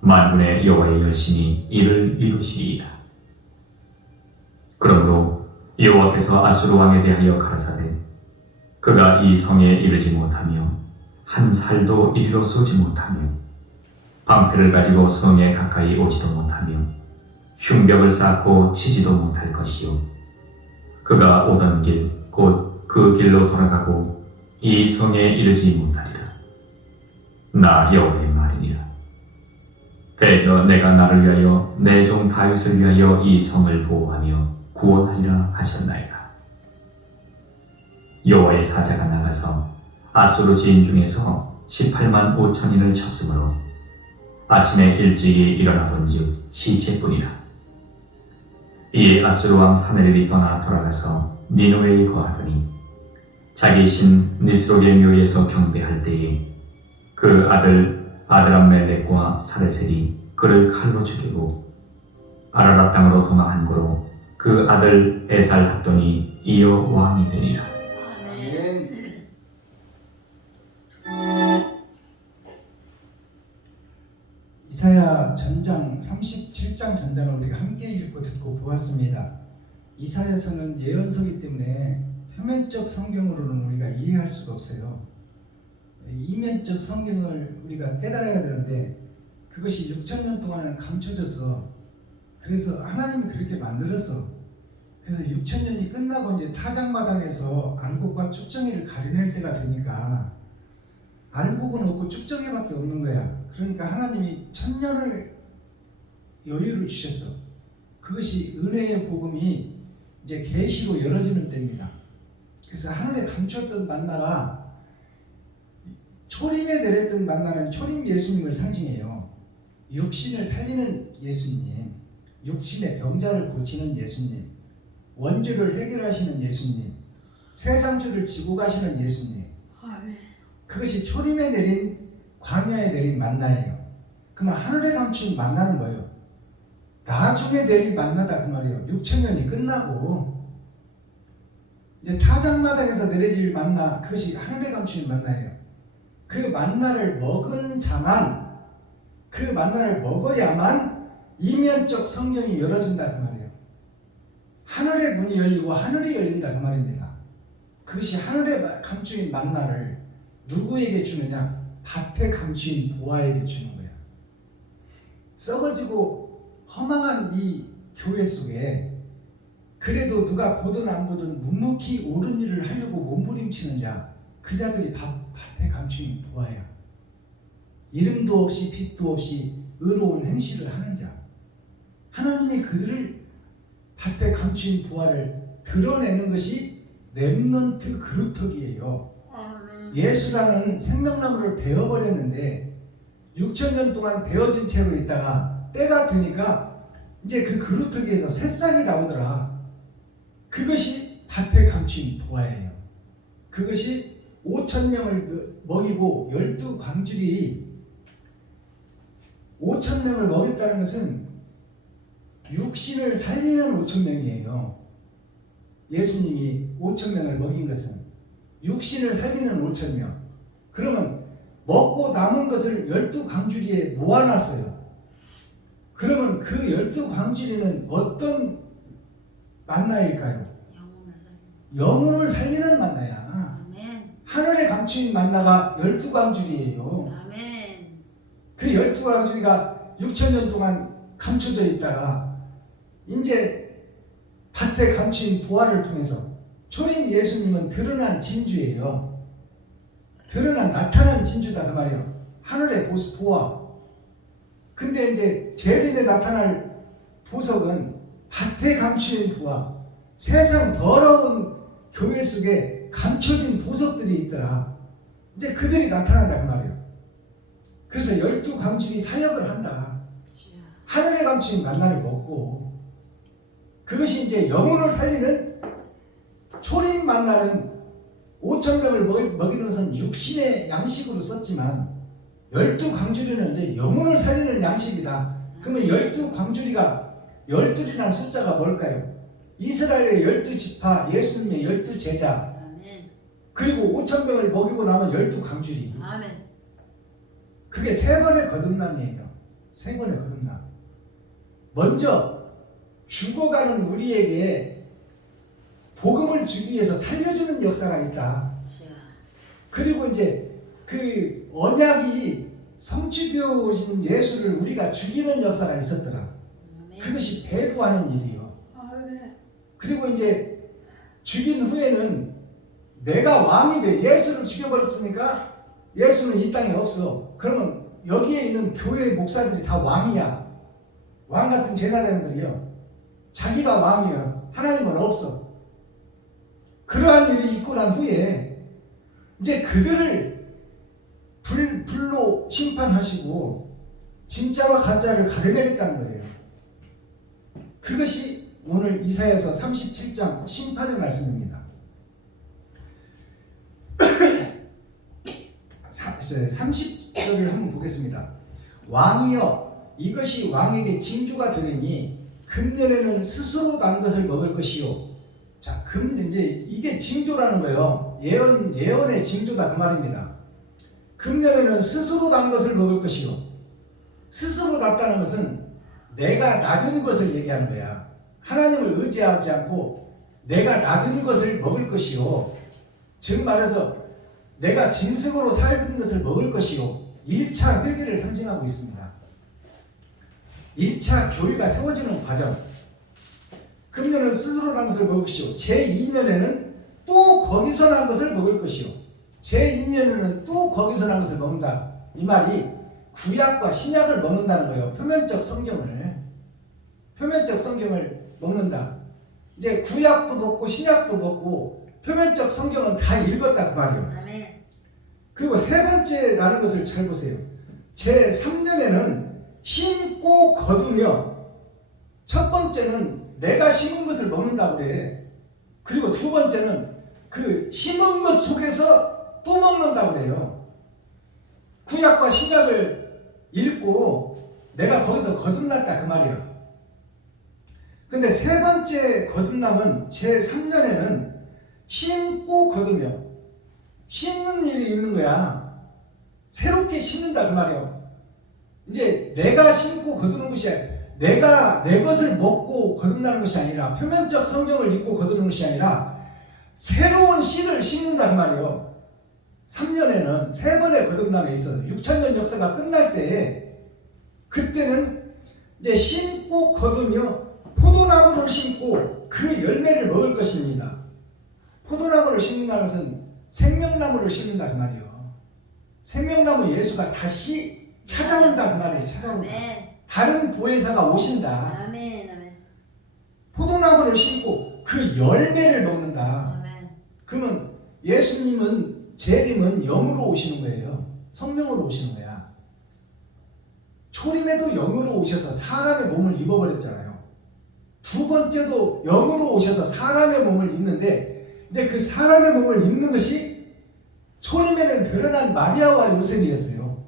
만군의 여호와의 열심히 이를 이루시리이다. 그러므로 여호와께서 아수르 왕에 대하여 가라사대 그가 이 성에 이르지 못하며 한 살도 이리로 쏘지 못하며 방패를 가지고 성에 가까이 오지도 못하며 흉벽을 쌓고 치지도 못할 것이요 그가 오던 길 곧 그 길로 돌아가고 이 성에 이르지 못하리라. 나 여호와의 말이니라. 대저 내가 나를 위하여 내 종 다윗을 위하여 이 성을 보호하며 구원하리라 하셨나이다. 여호와의 사자가 나가서 아수르 지인 중에서 18만 5천인을 쳤으므로 아침에 일찍이 일어나 본즉 시체뿐이라. 이에 아수르 왕 사네립이 떠나 돌아가서 니느웨에 거하더니 자기 신 니스록의 묘에서 경배할 때에 그 아들 아드람멜렉과 사레셀이 그를 칼로 죽이고 아라랏 땅으로 도망한 고로 그 아들 에살핫돈이 이어 왕이 되니라. 아멘. 이사야 전장 37장 전장을 우리가 함께 읽고 듣고 보았습니다. 이사야서는 예언서이기 때문에 표면적 성경으로는 우리가 이해할 수가 없어요. 이면적 성경을 우리가 깨달아야 되는데 그것이 6,000년 동안 감춰져서 그래서 하나님이 그렇게 만들었어. 그래서 6,000년이 끝나고 이제 타작마당에서 알곡과 쭉정이를 가려낼 때가 되니까 알곡은 없고 쭉정이밖에 없는 거야. 그러니까 하나님이 1,000년을 여유를 주셨어. 그것이 은혜의 복음이 이제 계시로 열어지는 때입니다. 그래서 하늘에 감추었던 만나가 초림에 내렸던 만나는 초림 예수님을 상징해요. 육신을 살리는 예수님, 육신의 병자를 고치는 예수님, 원죄를 해결하시는 예수님, 세상죄를 지고 가시는 예수님. 그것이 초림에 내린, 광야에 내린 만나예요. 그러면 하늘에 감춘 만나는 뭐예요? 나중에 내릴 만나다 그 말이에요. 6천년이 끝나고 이제 타작마당에서 내려질 만나, 그것이 하늘에 감춘 만나예요. 그 만나를 먹은 자만, 그 만나를 먹어야만 이면적 성경이 열어진다 그 말이에요. 하늘의 문이 열리고 하늘이 열린다 그 말입니다. 그것이 하늘에 감추인 만나를 누구에게 주느냐? 밭에 감추인 보아에게 주는 거예요. 썩어지고 허망한 이 교회 속에 그래도 누가 보든 안 보든 묵묵히 옳은 일을 하려고 몸부림치는 자, 그 자들이 밭에 감추인 보아야. 이름도 없이 빛도 없이 의로운 행실을 하는 자, 하나님이 그들을 밭에 감추인 보아를 드러내는 것이 렘넌트 그루터기예요. 예수라는 생명나무를 베어버렸는데 6천년 동안 베어진 채로 있다가 때가 되니까 이제 그 그루터기에서 새싹이 나오더라. 그것이 밭에 감춘 보아예요. 그것이 5,000명을 먹이고 12광줄이 5,000명을 먹였다는 것은 육신을 살리는 5,000명이에요. 예수님이 5,000명을 먹인 것은 육신을 살리는 5,000명. 그러면 먹고 남은 것을 12광주리에 모아놨어요. 그러면 그 12광주리는 어떤 만나일까요? 영혼을 살리는 만나야. 아멘. 하늘에 감춘 만나가 12광주리예요. 아멘. 그 12광주리가 6,000년 동안 감춰져 있다가 이제 밭에 감춘 보화를 통해서 초림 예수님은 드러난 진주예요. 드러난 나타난 진주다 그 말이에요. 하늘의 보화. 근데 이제 재림에 나타날 보석은 밭에 감추인 보화, 세상 더러운 교회 속에 감춰진 보석들이 있더라. 이제 그들이 나타난다 그 말이에요. 그래서 12광주리 사역을 한다. 하늘에 감추인 만나를 먹고, 그것이 이제 영혼을 살리는 초림 만나는 5,000명을 먹이는 것은 육신의 양식으로 썼지만 12광주리는 이제 영혼을 살리는 양식이다. 그러면 12광주리가 12이라는 숫자가 뭘까요? 이스라엘의 12지파, 예수님의 12제자, 아멘. 그리고 5,000명을 먹이고 나면 12광주리. 아멘. 그게 세 번의 거듭남이에요. 세 번의 거듭남. 먼저 죽어가는 우리에게 복음을 주기 위해서 살려주는 역사가 있다. 그리고 이제 그 언약이 성취되어 오신 예수를 우리가 죽이는 역사가 있었더라. 아멘. 그것이 배도하는 일이요. 그리고 이제 죽인 후에는 내가 왕이 돼. 예수를 죽여버렸으니까 예수는 이 땅에 없어. 그러면 여기에 있는 교회 목사들이 다 왕이야. 왕 같은 제사장들이요. 자기가 왕이야. 하나님은 없어. 그러한 일이 있고 난 후에 이제 그들을 불로 심판하시고 진짜와 가짜를 가려내겠다는 거예요. 그것이 오늘 이사야서 37장 심판의 말씀입니다. 30절을 한번 보겠습니다. 왕이여, 이것이 왕에게 징조가 되느니 금년에는 스스로 난 것을 먹을 것이요. 자, 이제 이게 징조라는 거예요. 예언의 징조다 그 말입니다. 금년에는 스스로 난 것을 먹을 것이요. 스스로 났다는 것은 내가 낳은 것을 얘기하는 거야. 하나님을 의지하지 않고 내가 낳은 것을 먹을 것이요. 즉 말해서 내가 짐승으로 살던 것을 먹을 것이요. 1차 회개를 상징하고 있습니다. 1차 교회가 세워지는 과정. 금년은 스스로 난 것을 먹을 것이요. 제2년에는 또 거기서 난 것을 먹을 것이요. 제2년에는 또 거기서 난 것을 먹는다. 이 말이 구약과 신약을 먹는다는 거예요. 표면적 성경을. 표면적 성경을 먹는다. 이제 구약도 먹고 신약도 먹고 표면적 성경은 다 읽었다 그 말이에요. 아멘. 그리고 세 번째라는 것을 잘 보세요. 제 3년에는 심고 거두며, 첫 번째는 내가 심은 것을 먹는다고 그래. 그리고 두 번째는 그 심은 것 속에서 또 먹는다고 그래요. 구약과 신약을 읽고 내가 거기서 거듭났다 그 말이에요. 근데 세 번째 거듭남은 제 3년에는 심고 거두며, 심는 일이 있는 거야. 새롭게 심는다 그 말이에요. 이제 내가 심고 거두는 것이 내가 내 것을 먹고 거듭나는 것이 아니라, 표면적 성경을 읽고 거두는 것이 아니라 새로운 씨를 심는다 그 말이에요. 3년에는 세 번의 거듭남에 있어서 6,000년 역사가 끝날 때, 그때는 이제 심고 거두며 포도나무를 심고 그 열매를 먹을 것입니다. 포도나무를 심는다는 것은 생명나무를 심는다 그 말이에요. 생명나무 예수가 다시 찾아온다 그 말이에요. 찾아온다. 아멘. 다른 보혜사가 오신다. 아멘. 아멘. 포도나무를 심고 그 열매를 먹는다. 아멘. 그러면 예수님은, 재림은 영으로 오시는 거예요. 성령으로 오시는 거야. 초림에도 영으로 오셔서 사람의 몸을 입어버렸잖아요. 두 번째도 영으로 오셔서 사람의 몸을 입는데, 이제 그 사람의 몸을 입는 것이 초림에는 드러난 마리아와 요셉이었어요.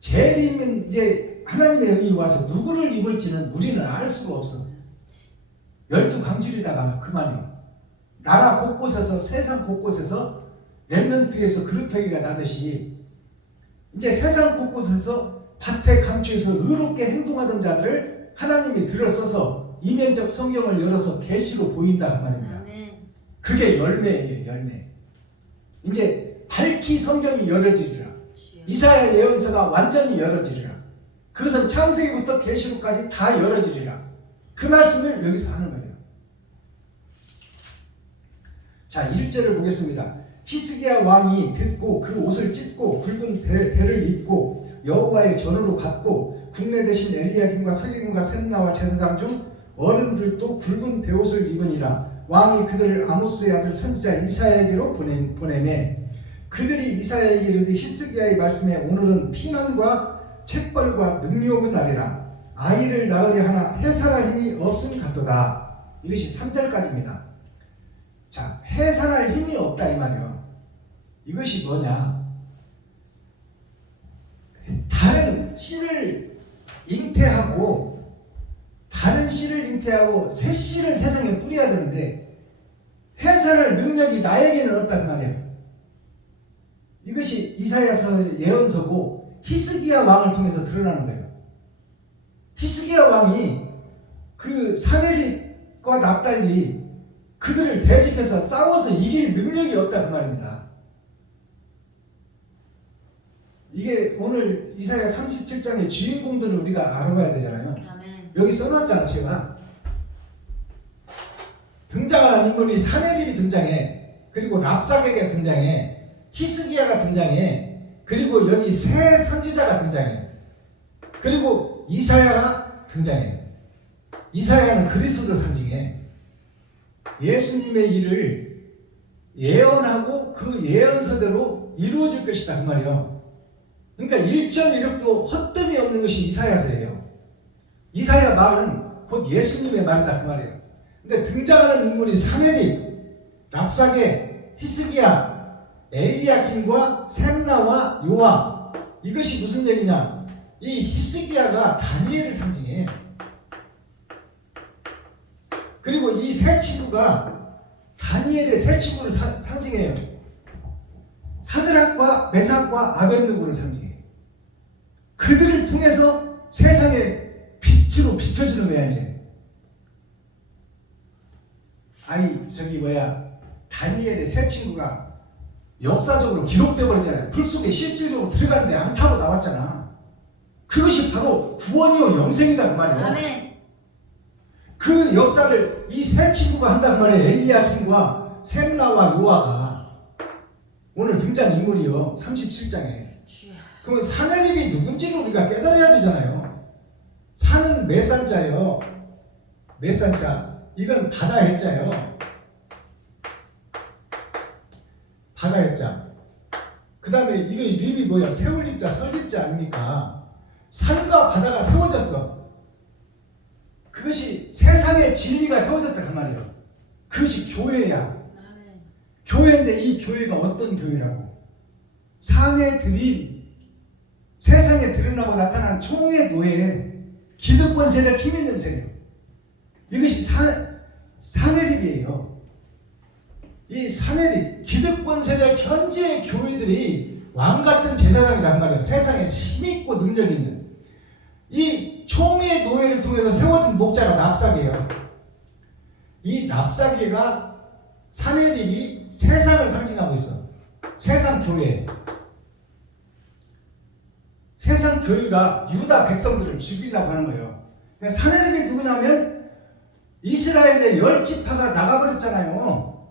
재림은 이제 하나님의 영이 와서 누구를 입을지는 우리는 알 수가 없어. 12광줄이다가 그 말이에요. 나라 곳곳에서, 세상 곳곳에서 렘넌트에서 그루터기가 나듯이, 이제 세상 곳곳에서 밭에 감추에서 의롭게 행동하던 자들을 하나님이 들어서서 이면적 성경을 열어서 계시로 보인다 그 말입니다. 아멘. 그게 열매예요. 열매. 이제 밝히 성경이 열어지리라. 이사야 예언서가 완전히 열어지리라. 그것은 창세기부터 계시록까지 다 열어지리라. 그 말씀을 여기서 하는 거예요. 자, 1절을 보겠습니다. 히스기야 왕이 듣고 그 옷을 찢고 굵은 배를 입고 여호와의 전으로 갔고, 국내 대신 엘리야김과 서기금과 셈나와 제사장 중 어른들도 굵은 배옷을 입으니라. 왕이 그들을 아모스의 아들 선지자 이사야에게로 보내매, 그들이 이사야에게 이르되 히스기야의 말씀에 오늘은 피난과 책벌과 능욕의 날이라. 아이를 낳으려 하나 해산할 힘이 없음 같도다. 이것이 3절까지입니다. 자, 해산할 힘이 없다 이 말이에요. 이것이 뭐냐? 다른 씨를 잉태하고 새 씨를 세상에 뿌려야 되는데 해산할 능력이 나에게는 없다 그 말이에요. 이것이 이사야서 예언서고 히스기야 왕을 통해서 드러나는 거예요. 히스기야 왕이 그 사내립과 납달리 그들을 대적해서 싸워서 이길 능력이 없다 그 말입니다. 이게 오늘 이사야 37장의 주인공들을 우리가 알아봐야 되잖아요. 아멘. 여기 써놨잖아. 제가 등장하는 인물이 사내립이 등장해, 그리고 랍사게가 등장해, 히스기야가 등장해, 그리고 여기 새 선지자가 등장해, 그리고 이사야가 등장해. 이사야는 그리스도를 상징해. 예수님의 일을 예언하고 그 예언서대로 이루어질 것이다 그 말이에요. 그러니까 1.16도 헛됨이 없는 것이 이사야서예요. 이사야 말은 곧 예수님의 말이다 그 말이에요. 근데 등장하는 인물이 사내립, 랍사게, 히스기야, 엘리야김과 셈나와 요압. 이것이 무슨 얘기냐? 이 히스기야가 다니엘을 상징해. 그리고 이 세 친구가 다니엘의 세 친구를 상징해요. 사드락과 메삭과 아벳느고를 상징해. 그들을 통해서 세상의 빛으로 비춰지는 거야 이제. 다니엘의 세 친구가 역사적으로 기록되어 버리잖아요. 풀 속에 실질적으로 들어갔는데 안 타고 나왔잖아. 그것이 바로 구원이요 영생이다 그 말이에요. 아멘. 그 역사를 이 세 친구가 한단 말이에요. 엘리야김과 셈나와 요아가 오늘 등장 인물이요 37장에. 그러면 사내립이 누군지를 우리가 깨달아야 되잖아요. 사는 몇 살자요? 몇 산자? 이건 바다 해자예요. 바다 해자. 그 다음에 이거 립이 뭐야? 세울립자, 설립자 아닙니까? 산과 바다가 세워졌어. 그것이 세상의 진리가 세워졌다 그 말이에요. 그것이 교회야. 교회인데 이 교회가 어떤 교회라고? 상에 들인 세상에 드러나고 나타난 총의 노예, 기득권 세력, 힘 있는 세력. 이것이 사내립이에요. 이 사내립, 기득권 세력, 현재 교회들이 왕 같은 제사장이란 말이에요. 세상에 힘 있고 능력 있는. 이 총의 노예를 통해서 세워진 목자가 납사계예요. 이 납사계가 사내립이 세상을 상징하고 있어. 세상 교회. 세상 교회가 유다 백성들을 죽이려고 하는 거예요. 사내립이 누구냐면 이스라엘의 10지파가 나가버렸잖아요.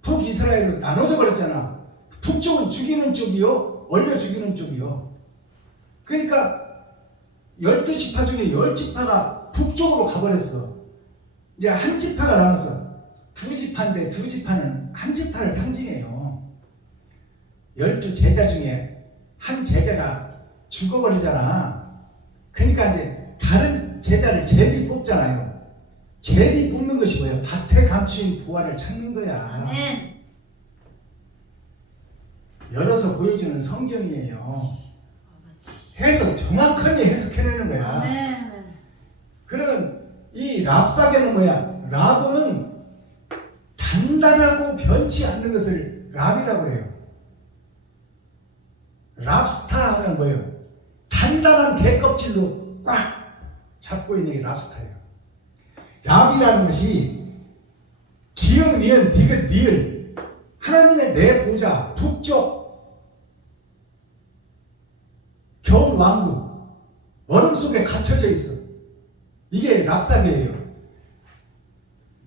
북이스라엘로 나눠져 버렸잖아. 북쪽은 죽이는 쪽이요, 얼려 죽이는 쪽이요. 그러니까 12지파 중에 10지파가 북쪽으로 가버렸어. 이제 한 지파가 남았어. 두 지파인데 두 지파는 한 지파를 상징해요. 12제자 중에 한 제자가 죽어버리잖아. 그러니까 이제 다른 제자를 제비 뽑잖아요. 제비 뽑는 것이 뭐예요? 밭에 감추인 부활을 찾는 거야. 열어서 보여주는 성경이에요. 해석 정확하게 해석해내는 거야. 그러면 이 랍사계는 뭐야? 랍은 단단하고 변치 않는 것을 랍이라고 해요. 랍스타 하면 뭐예요? 단단한 개껍질로 꽉 잡고 있는 게 랍스타예요. 랍이라는 것이 기역, 니은, 디귿, 니을, 하나님의 내 보좌, 북쪽, 겨울 왕국, 얼음 속에 갇혀져 있어. 이게 랍사계예요.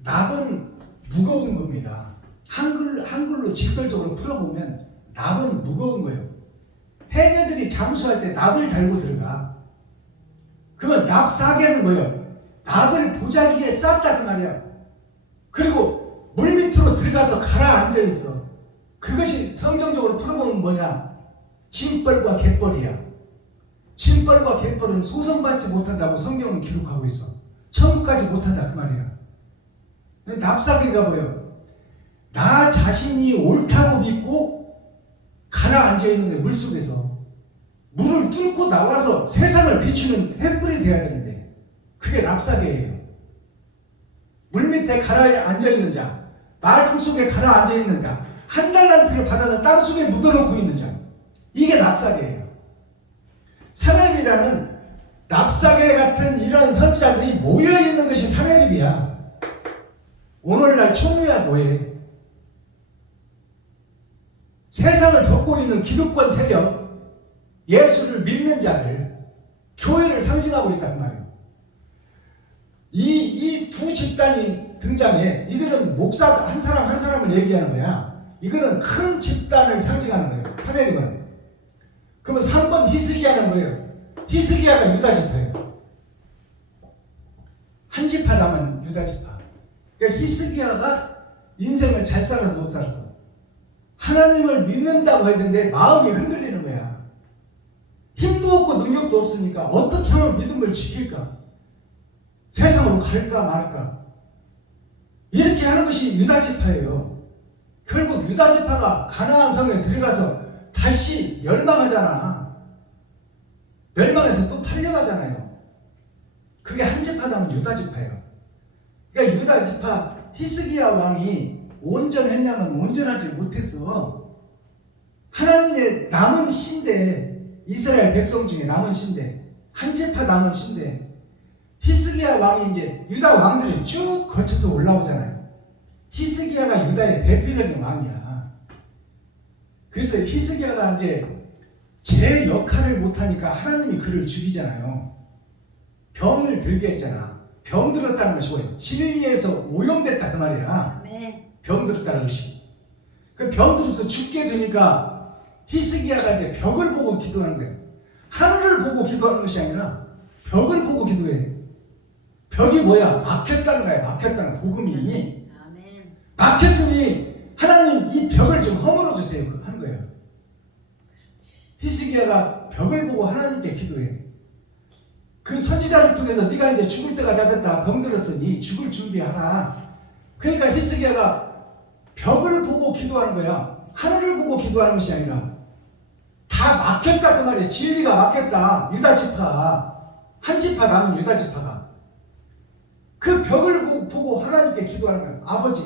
랍은 무거운 겁니다. 한글로 직설적으로 풀어보면 랍은 무거운 거예요. 해녀들이 잠수할 때 납을 달고 들어가. 그러면 납사계는 뭐예요? 납을 보자기에 쌌다 그 말이야. 그리고 물 밑으로 들어가서 가라앉아 있어. 그것이 성경적으로 풀어보면 뭐냐? 짐벌과 갯벌이야. 짐벌과 갯벌은 소송받지 못한다고 성경은 기록하고 있어. 천국까지 못한다 그 말이야. 납사계가 뭐예요? 나 자신이 옳다고 믿고 가라앉아 있는 거예요. 물속에서 물을 뚫고 나와서 세상을 비추는 횃불이 돼야 되는데 그게 랍사계예요. 물 밑에 가라앉아 있는 자, 말씀 속에 가라앉아 있는 자, 한 달란트를 받아서 땅 속에 묻어놓고 있는 자, 이게 랍사계예요. 사내립이라는 랍사계 같은 이런 선지자들이 모여있는 것이 사내립이야. 오늘날 총리와 노예, 세상을 덮고 있는 기득권 세력, 예수를 믿는 자들, 교회를 상징하고 있단 말이에요. 이 두 집단이 등장해. 이들은 목사 한 사람 한 사람을 얘기하는 거야. 이거는 큰 집단을 상징하는 거예요. 사내립은. 그러면 3번 히스기야는 뭐예요? 히스기야가 유다 지파예요. 한 지파 남은 유다 지파. 그러니까 히스기야가 인생을 잘 살아서 못 살아서 하나님을 믿는다고 했는데 마음이 흔들리는 거야. 힘도 없고 능력도 없으니까 어떻게 하면 믿음을 지킬까? 세상으로 갈까 말까? 이렇게 하는 것이 유다지파예요. 결국 유다지파가 가나안 성에 들어가서 다시 멸망하잖아. 멸망해서 또 팔려가잖아요. 그게 한 지파다면 유다지파예요. 그러니까 유다지파 히스기야 왕이 온전했냐면 온전하지 못했어. 하나님의 남은 신대, 이스라엘 백성 중에 남은 신대, 한 지파 남은 신대, 히스기야 왕이 이제 유다 왕들이 쭉 거쳐서 올라오잖아요. 히스기야가 유다의 대표적인 왕이야. 그래서 히스기야가 이제 제 역할을 못하니까 하나님이 그를 죽이잖아요. 병을 들게 했잖아. 병 들었다는 것이 뭐예요? 진리에서 오염됐다 그 말이야. 병 들었다는 것이. 그 병 들어서 죽게 되니까 히스기야가 이제 벽을 보고 기도하는 거예요. 하늘을 보고 기도하는 것이 아니라 벽을 보고 기도해. 벽이 뭐야? 막혔다는 거야. 막혔다는 복음이. 아멘. 막혔으니 하나님 이 벽을 좀 허물어 주세요. 하는 거예요. 히스기야가 벽을 보고 하나님께 기도해. 그 선지자를 통해서 네가 이제 죽을 때가 다 됐다. 병들었으니 죽을 준비하라. 그러니까 히스기야가 벽을 보고 기도하는 거야. 하늘을 보고 기도하는 것이 아니라 다 막혔다 그 말이야. 진리가 막혔다. 유다 지파. 한 지파 남은 유다 지파가. 그 벽을 보고 하나님께 기도하는 거야. 아버지,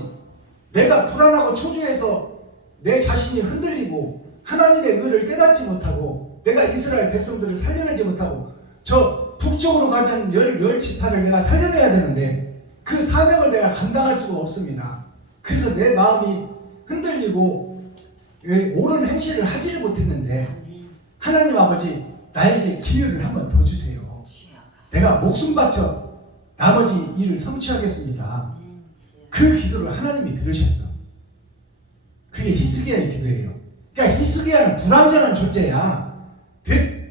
내가 불안하고 초조해서 내 자신이 흔들리고 하나님의 의를 깨닫지 못하고 내가 이스라엘 백성들을 살려내지 못하고 저 북쪽으로 가는 열 지파를 내가 살려내야 되는데 그 사명을 내가 감당할 수가 없습니다. 그래서 내 마음이 흔들리고 옳은 행실을 하지를 못했는데 아멘. 하나님 아버지 나에게 기회를 한번 더 주세요. 주여. 내가 목숨 바쳐 나머지 일을 성취하겠습니다. 아멘. 주여. 그 기도를 하나님이 들으셨어. 그게 히스기야의 기도예요. 그러니까 히스기야는 불완전한 존재야.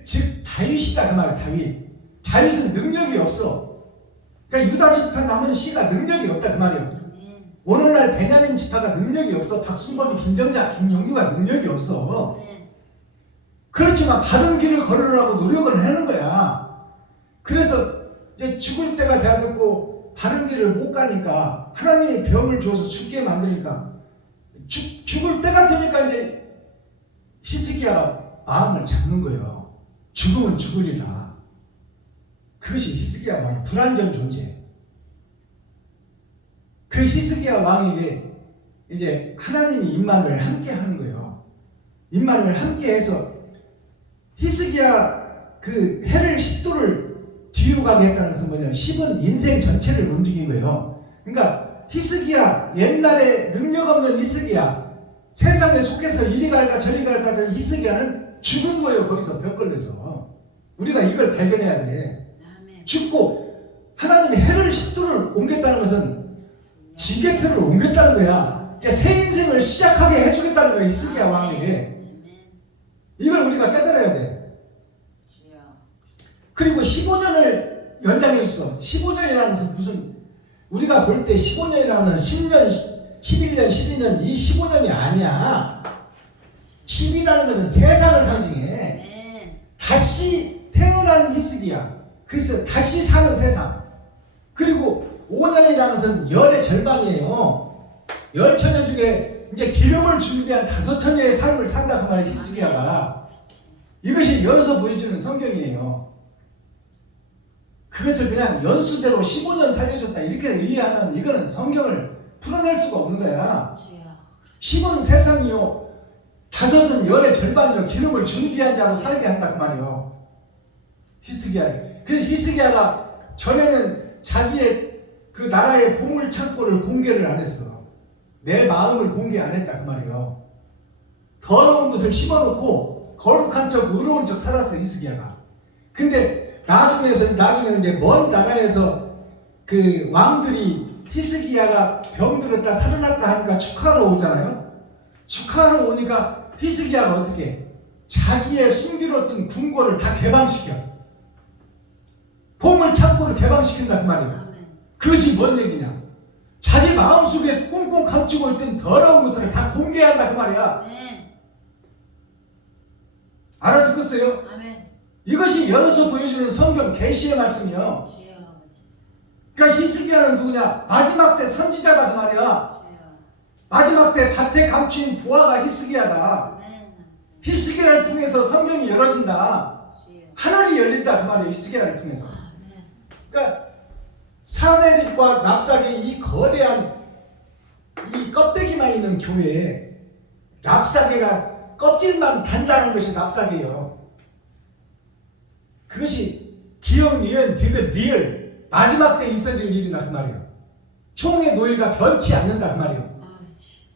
즉 다윗이다 그 말이야. 다윗은 능력이 없어. 그러니까 유다 지파 남은 씨가 능력이 없다 그 말이에요. 아멘. 오늘날 베냐민 지파가 능력이 없어. 박순범이, 김정자, 김용규가 능력이 없어. 아멘. 그렇지만 바른 길을 걸으려고 노력을 하는 거야. 그래서 이제 죽을 때가 되어듣고 바른 길을 못 가니까 하나님이 병을 주어서 죽게 만드니까 죽을 때가 되니까 이제 히스기야가 마음을 잡는 거예요. 죽으면 죽으리라. 그것이 히스기야 왕의 불완전 존재. 그 히스기야 왕에게 이제 하나님이 임마누엘 함께 하는 거예요. 임마누엘 함께 해서 히스기야 그 해를 10도를 뒤로 가게 했다는 것은 뭐냐면 10은 인생 전체를 움직인 거예요. 그러니까 히스기야, 옛날에 능력 없는 히스기야, 세상에 속해서 이리 갈까 저리 갈까 하던 히스기야는 죽은 거예요. 거기서 벽 걸려서. 우리가 이걸 발견해야 돼. 아멘. 죽고 하나님이 해를 10도를 옮겼다는 것은 지계표를 옮겼다는 거야. 이제 새 인생을 시작하게 해주겠다는 거야. 히스기야 왕에게. 아멘. 이걸 우리가 깨달아야 돼. 주여. 그리고 15년을 연장해 줬어. 15년이라는 것은 무슨 우리가 볼 때 15년이라는 것은 10년, 11년, 12년 이 15년이 아니야. 10이라는 것은 세상을 상징해. 아멘. 다시 태어난 히스기야. 그래서 다시 사는 세상. 그리고 5년이라는 것은 열의 절반이에요. 열처녀 중에 이제 기름을 준비한 5처녀의 삶을 산다 그 말이야. 히스기야가. 이것이 열어서 보여주는 성경이에요. 그것을 그냥 연수대로 15년 살려줬다 이렇게 이해하면 이거는 성경을 풀어낼 수가 없는 거야. 주여. 10은 세상이요 5은 열의 절반이요 기름을 준비한 자로 살게 한다 그 말이요. 히스기야. 그래서 히스기야가 전에는 자기의 그 나라의 보물 창고를 공개를 안 했어. 내 마음을 공개 안 했다 그 말이요. 더러운 것을 심어놓고 거룩한 척 의로운 척 살았어 히스기야가. 근데 나중에는 이제 먼 나라에서 그 왕들이 히스기야가 병들었다 살아났다 하니까 축하하러 오잖아요. 축하하러 오니까 히스기야가 어떻게 해? 자기의 숨겨놓던 궁궐을 다 개방시켜. 보물 창고를 개방시킨다 그 말이에요. 아멘. 그것이 뭔 얘기냐? 자기 마음속에 꽁꽁 감추고 있던 더러운 것들을 다 공개한다 그 말이야. 아멘. 알아듣겠어요? 아멘. 이것이 열어서 보여주는 성경 계시의 말씀이요. 주여. 그러니까 히스기야는 누구냐? 마지막 때 선지자다 그 말이야. 주여. 마지막 때 밭에 감추인 보아가 히스기야다. 아멘. 히스기야를 통해서 성경이 열어진다. 주여. 하늘이 열린다 그 말이에요. 히스기야를 통해서. 아멘. 그러니까 사내립과 납삭의 이 거대한 이 껍데기만 있는 교회에 납삭개가 껍질만 단단한 것이 납삭이에요. 그것이 기억, 니은, 디귿, 리을 마지막 때 있어질 일이다 그 말이에요. 총의 노예가 변치 않는다 그 말이에요. 아버지.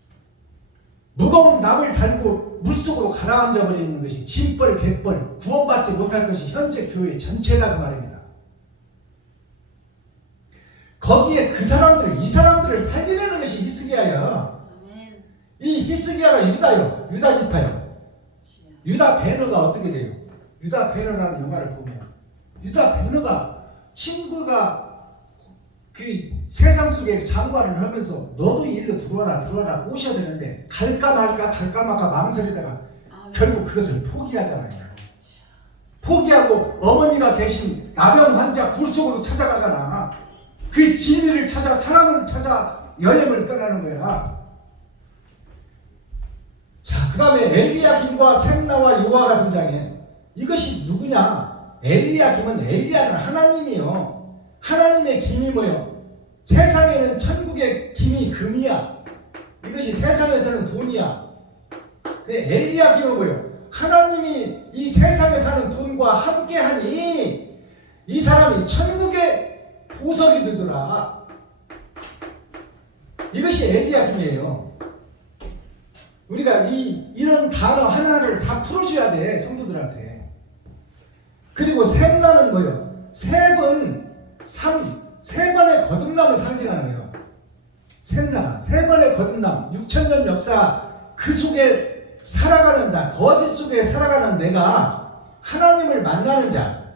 무거운 나무를 달고 물속으로 가라앉아 버리는 것이 짐벌, 갯벌, 구원받지 못할 것이 현재 교회 전체다 그 말입니다. 거기에 그 사람들을, 이 사람들을 살려내는 것이 히스기야야. 아멘. 이 히스기야가 유다요. 유다 지파요. 주여. 유다 베너가 어떻게 돼요? 유다 베너라는 영화를 보면 유다 베너가 친구가 그 세상 속에 장관을 하면서 너도 일로 들어와라 꼬셔야 되는데 갈까 말까 망설이다가 결국 그것을 포기하잖아요. 포기하고 어머니가 계신 나병 환자 굴 속으로 찾아가잖아. 그 진리를 찾아 사람을 찾아 여행을 떠나는 거야. 자, 그 다음에 엘리야김과 셈나와 요아가 등장해. 이것이 누구냐? 엘리야김은 엘리야는 하나님이요. 하나님의 김이 뭐요? 세상에는 천국의 김이 금이야. 이것이 세상에서는 돈이야. 근데 엘리야김은 뭐요? 하나님이 이 세상에 사는 돈과 함께하니 이 사람이 천국의 보석이 되더라. 이것이 엘리야김이에요. 우리가 이런 단어 하나를 다 풀어줘야 돼, 성도들한테. 그리고 셈나는 뭐예요? 셈은 세 번의 거듭남을 상징하는 거예요. 셈나, 세 번의 거듭남, 6,000년 역사 그 속에 살아가는 나, 거짓 속에 살아가는 내가 하나님을 만나는 자.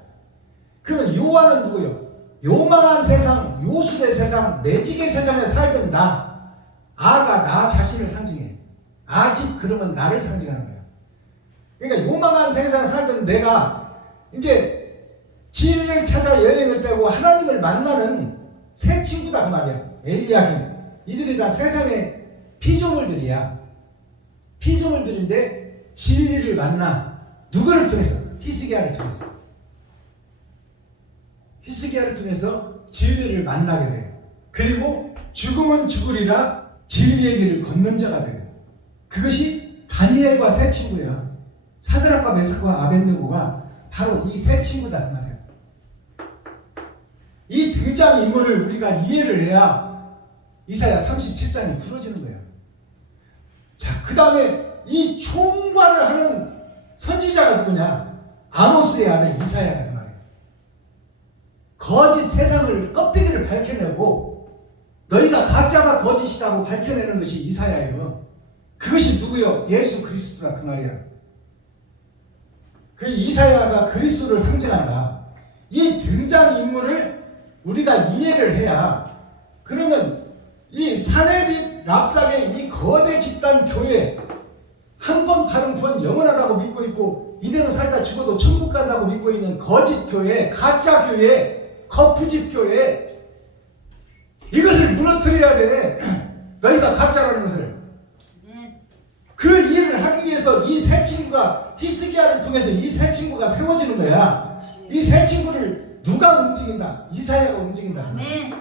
그러면 요한은 누구요? 요망한 세상, 요술의 세상, 매직의 세상에 살던 나. 아가 나 자신을 상징해. 아직 그러면 나를 상징하는 거예요. 그러니까 요망한 세상에 살던 내가 이제 진리를 찾아 여행을 떼고 하나님을 만나는 새 친구다 그 말이야. 엘리야김. 이들이 다 세상의 피조물들이야. 피조물들인데 진리를 만나. 누구를 통해서? 히스기야를 통해서. 히스기야를 통해서 진리를 만나게 돼요. 그리고 죽음은 죽으리라 진리의 길을 걷는 자가 돼요. 그것이 다니엘과 새 친구야. 사드락과 메삭과 아벳느고가 바로 이 새 친구다 그 말이야. 이 등장인물을 우리가 이해를 해야 이사야 37장이 풀어지는 거예요. 자, 그 다음에 이 총괄을 하는 선지자가 누구냐? 아모스의 아들 이사야가 그 말이에요. 거짓 세상을 껍데기를 밝혀내고 너희가 가짜가 거짓이라고 밝혀내는 것이 이사야예요. 그것이 누구요? 예수 그리스도다 그 말이에요. 그 이사야가 그리스도를 상징한다. 이 등장인물을 우리가 이해를 해야, 그러면 이 사내립 랍삭의 이 거대 집단 교회, 한 번 받은 구원 영원하다고 믿고 있고 이대로 살다 죽어도 천국 간다고 믿고 있는 거짓 교회, 가짜 교회, 거푸집 교회, 이것을 무너뜨려야 돼. 너희가 가짜라는 것을. 그 일을 하기 위해서 이 새 친구가, 히스기야를 통해서 이 새 친구가 세워지는 거야. 이 새 친구를 누가 움직인다? 이사야가 움직인다. 아멘.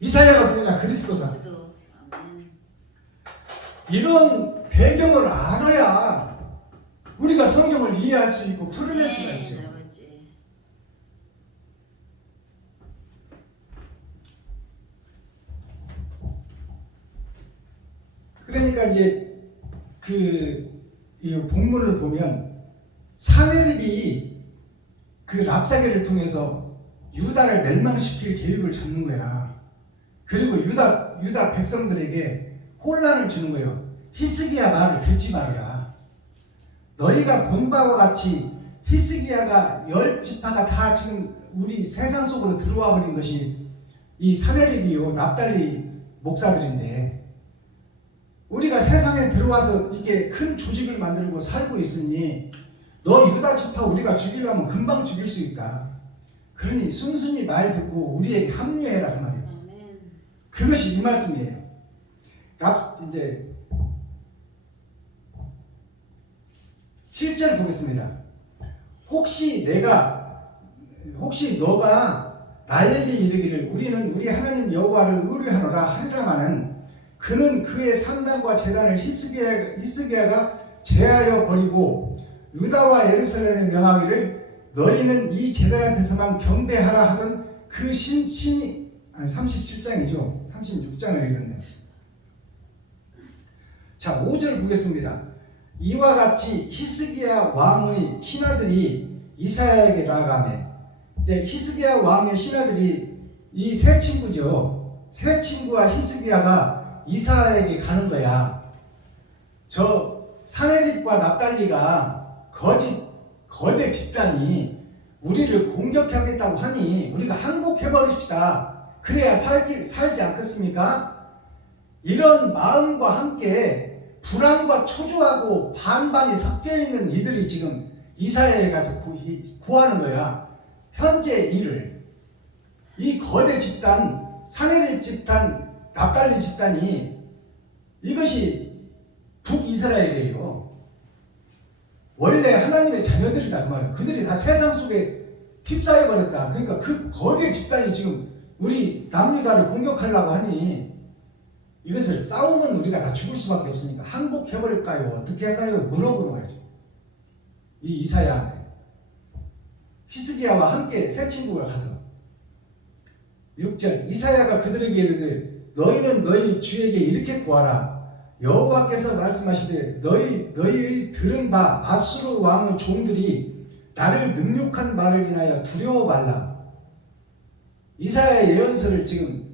이사야가 누구냐? 그리스도다. 이런 배경을 알아야 우리가 성경을 이해할 수 있고 풀어낼 수가 있죠. 그러니까 이제 이 본문을 보면 사내립이 그 랍사게를 통해서 유다를 멸망시킬 계획을 잡는 거야. 그리고 유다 백성들에게 혼란을 주는 거예요. 히스기야 말을 듣지 말아라. 너희가 본 바와 같이 히스기야가 10지파가 다 지금 우리 세상 속으로 들어와 버린 것이 이 사내립이요 납달리 목사들인데, 우리가 세상에 들어와서 이렇게 큰 조직을 만들고 살고 있으니 너 유다 지파 우리가 죽이려면 금방 죽일 수 있다. 그러니 순순히 말 듣고 우리에게 합류해라 그 말이에요. 그것이 이 말씀이에요. 이제 7절 보겠습니다. 혹시 너가 나에게 이르기를 우리는 우리 하나님 여호와를 의뢰하노라 하리라마는 그는 그의 산당과 제단을 히스기야가 제하여 버리고 유다와 예루살렘에 명하기를 너희는 이 제단 앞에서만 경배하라 하던 그 신이 37장이죠. 36장을 읽었네요. 자, 5절 보겠습니다. 이와 같이 히스기야 왕의 신하들이 이사야에게 나아가매, 이제 히스기야 왕의 신하들이 이 세 친구죠. 세 친구와 히스기야가 이사야에게 가는 거야. 저 사내립과 납달리가 거대 집단이 우리를 공격하겠다고 하니 우리가 항복해버립시다. 그래야 살지 않겠습니까? 이런 마음과 함께 불안과 초조하고 반반이 섞여있는 이들이 지금 이사야에 가서 고하는 거야. 현재 일을. 이 거대 집단, 사내립 집단, 납달리 집단이 이것이 북이스라엘이에요. 원래 하나님의 자녀들이다 그 말이에요. 그들이 다 세상 속에 휩싸여버렸다. 그러니까 그 거대 집단이 지금 우리 남유다를 공격하려고 하니 이것을 싸우면 우리가 다 죽을 수밖에 없으니까 항복해버릴까요? 어떻게 할까요? 물어보는 거죠. 이 이사야한테. 히스기야와 함께 세 친구가 가서 6절 이사야가 그들에게 이르되 너희는 너희 주에게 이렇게 구하라. 여호와께서 말씀하시되 너희의 들은 바 아수르 왕의 종들이 나를 능욕한 말을 인하여 두려워 말라. 이사야의 예언서를 지금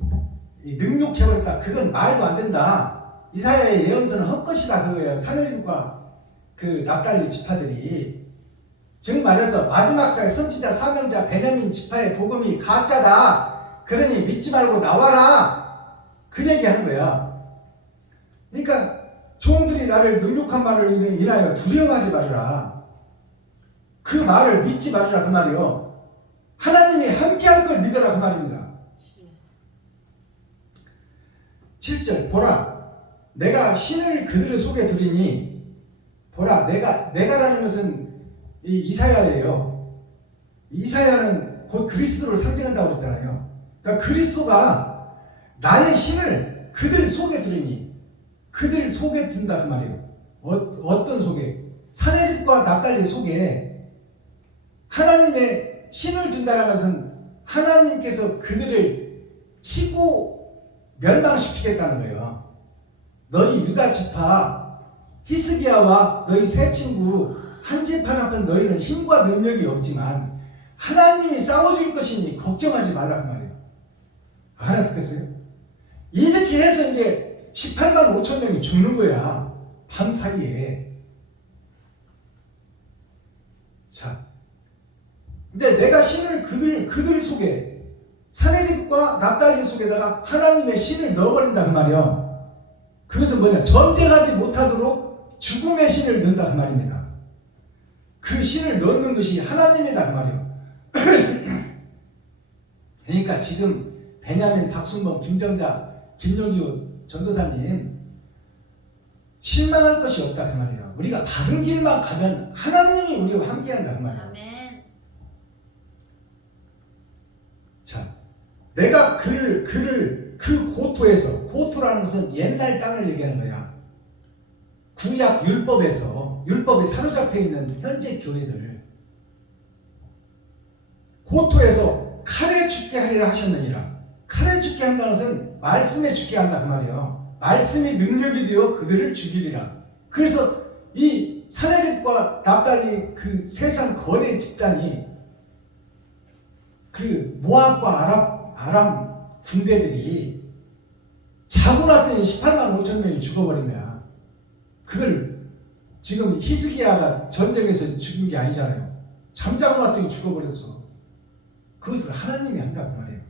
능욕해버렸다. 그건 말도 안 된다. 이사야의 예언서는 헛것이다 그거예요. 사내립과 그 납달리 지파들이. 즉 말해서 마지막 날 선지자 사명자 베냐민 지파의 복음이 가짜다. 그러니 믿지 말고 나와라. 그 얘기하는 거야. 그러니까 종들이 나를 능욕한 말을 인하여 두려워하지 말아라. 그 말을 믿지 말아라 그 말이요. 하나님이 함께할 걸 믿어라 그 말입니다. 7절 보라 내가 신을 그들의 속에 두리니 보라 내가라는 것은 이 이사야예요. 이사야는 곧 그리스도를 상징한다고 그랬잖아요. 그러니까 그리스도가 나의 신을 그들 속에 두리니 그들 속에 든다 그 말이에요. 어떤 속에? 사내립과 납달리 속에 하나님의 신을 둔다는 것은 하나님께서 그들을 치고 멸망시키겠다는 거예요. 너희 유다 지파 히스기야와 너희 세 친구 한 집 하나뿐 너희는 힘과 능력이 없지만 하나님이 싸워줄 것이니 걱정하지 말라 그 말이에요. 알아듣겠어요? 이렇게 해서 이제 18만 5천 명이 죽는 거야. 밤 사이에. 자, 근데 내가 신을 그들 속에 사내립과 납달리 속에다가 하나님의 신을 넣어버린다 그 말이요. 그것은 뭐냐? 전쟁하지 못하도록 죽음의 신을 넣는다 그 말입니다. 그 신을 넣는 것이 하나님이다 그 말이요. 그러니까 지금 베냐민, 박순범, 김정자, 김용규 전도사님 실망할 것이 없다 그 말이에요. 우리가 바른 길만 가면 하나님이 우리와 함께한다 그 말이에요. 아멘. 자, 내가 그 고토에서, 고토라는 것은 옛날 땅을 얘기하는 거야. 구약 율법에 사로잡혀 있는 현재 교회들 고토에서 칼에 죽게 하리라 하셨느니라. 칼에 죽게 한다는 것은 말씀에 죽게 한다 그 말이에요. 말씀이 능력이 되어 그들을 죽이리라. 그래서 이 사내립과 납달리 그 세상 거대 집단이 그 모압과 아람 군대들이 자고 났더니 18만 5천 명이 죽어버린 거야. 그걸 지금 히스기야가 전쟁에서 죽은 게 아니잖아요. 잠자고 났더니 죽어버렸어. 그것을 하나님이 한다 그 말이에요.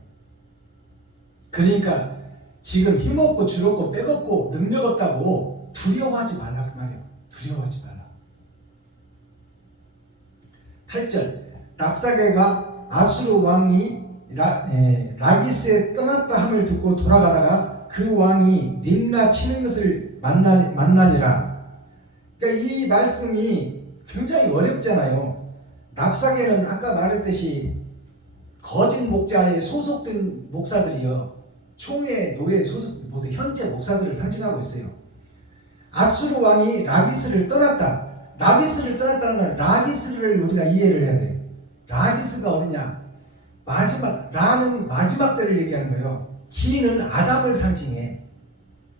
그러니까 지금 힘없고 줄없고 빼없고 능력 없다고 두려워하지 말라 그 말이에요. 두려워하지 말라. 8절 랍사게가 아수르 왕이 라기스에 떠났다 함을 듣고 돌아가다가 그 왕이 림나 치는 것을 만나니라. 그러니까 이 말씀이 굉장히 어렵잖아요. 랍사게는 아까 말했듯이 거짓 목자에 소속된 목사들이요. 총회 노예에 소속된 현재 목사들을 상징하고 있어요. 아수르 왕이 라기스를 떠났다. 라기스를 떠났다는 건 라기스를 우리가 이해를 해야 돼요. 라기스가 어디냐? 라는 마지막 때를 얘기하는 거예요. 기는 아담을 상징해.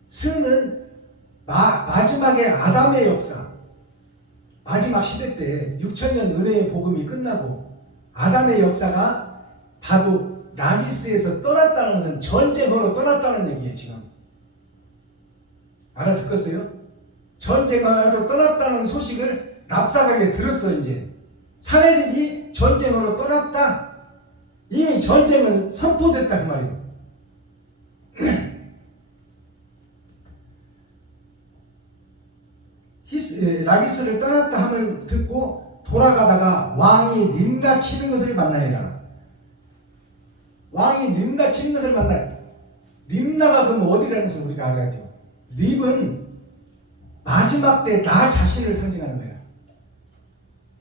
스는 마지막에 아담의 역사. 마지막 시대 때 6천년 은혜의 복음이 끝나고 아담의 역사가 바로 라기스에서 떠났다는 것은 전쟁으로 떠났다는 얘기예요. 지금 알아듣겠어요? 전쟁으로 떠났다는 소식을 랍사게가 들었어. 이제 사내립이 전쟁으로 떠났다. 이미 전쟁은 선포됐다 그 말이에요. 라기스를 떠났다 함을 듣고 돌아가다가 왕이 림나 치는 것을 만나니라. 왕이 림나 치는 것을 만나요. 림나가 그럼 어디라는 것을 우리가 알아야죠. 림은 마지막 때 나 자신을 상징하는 거야.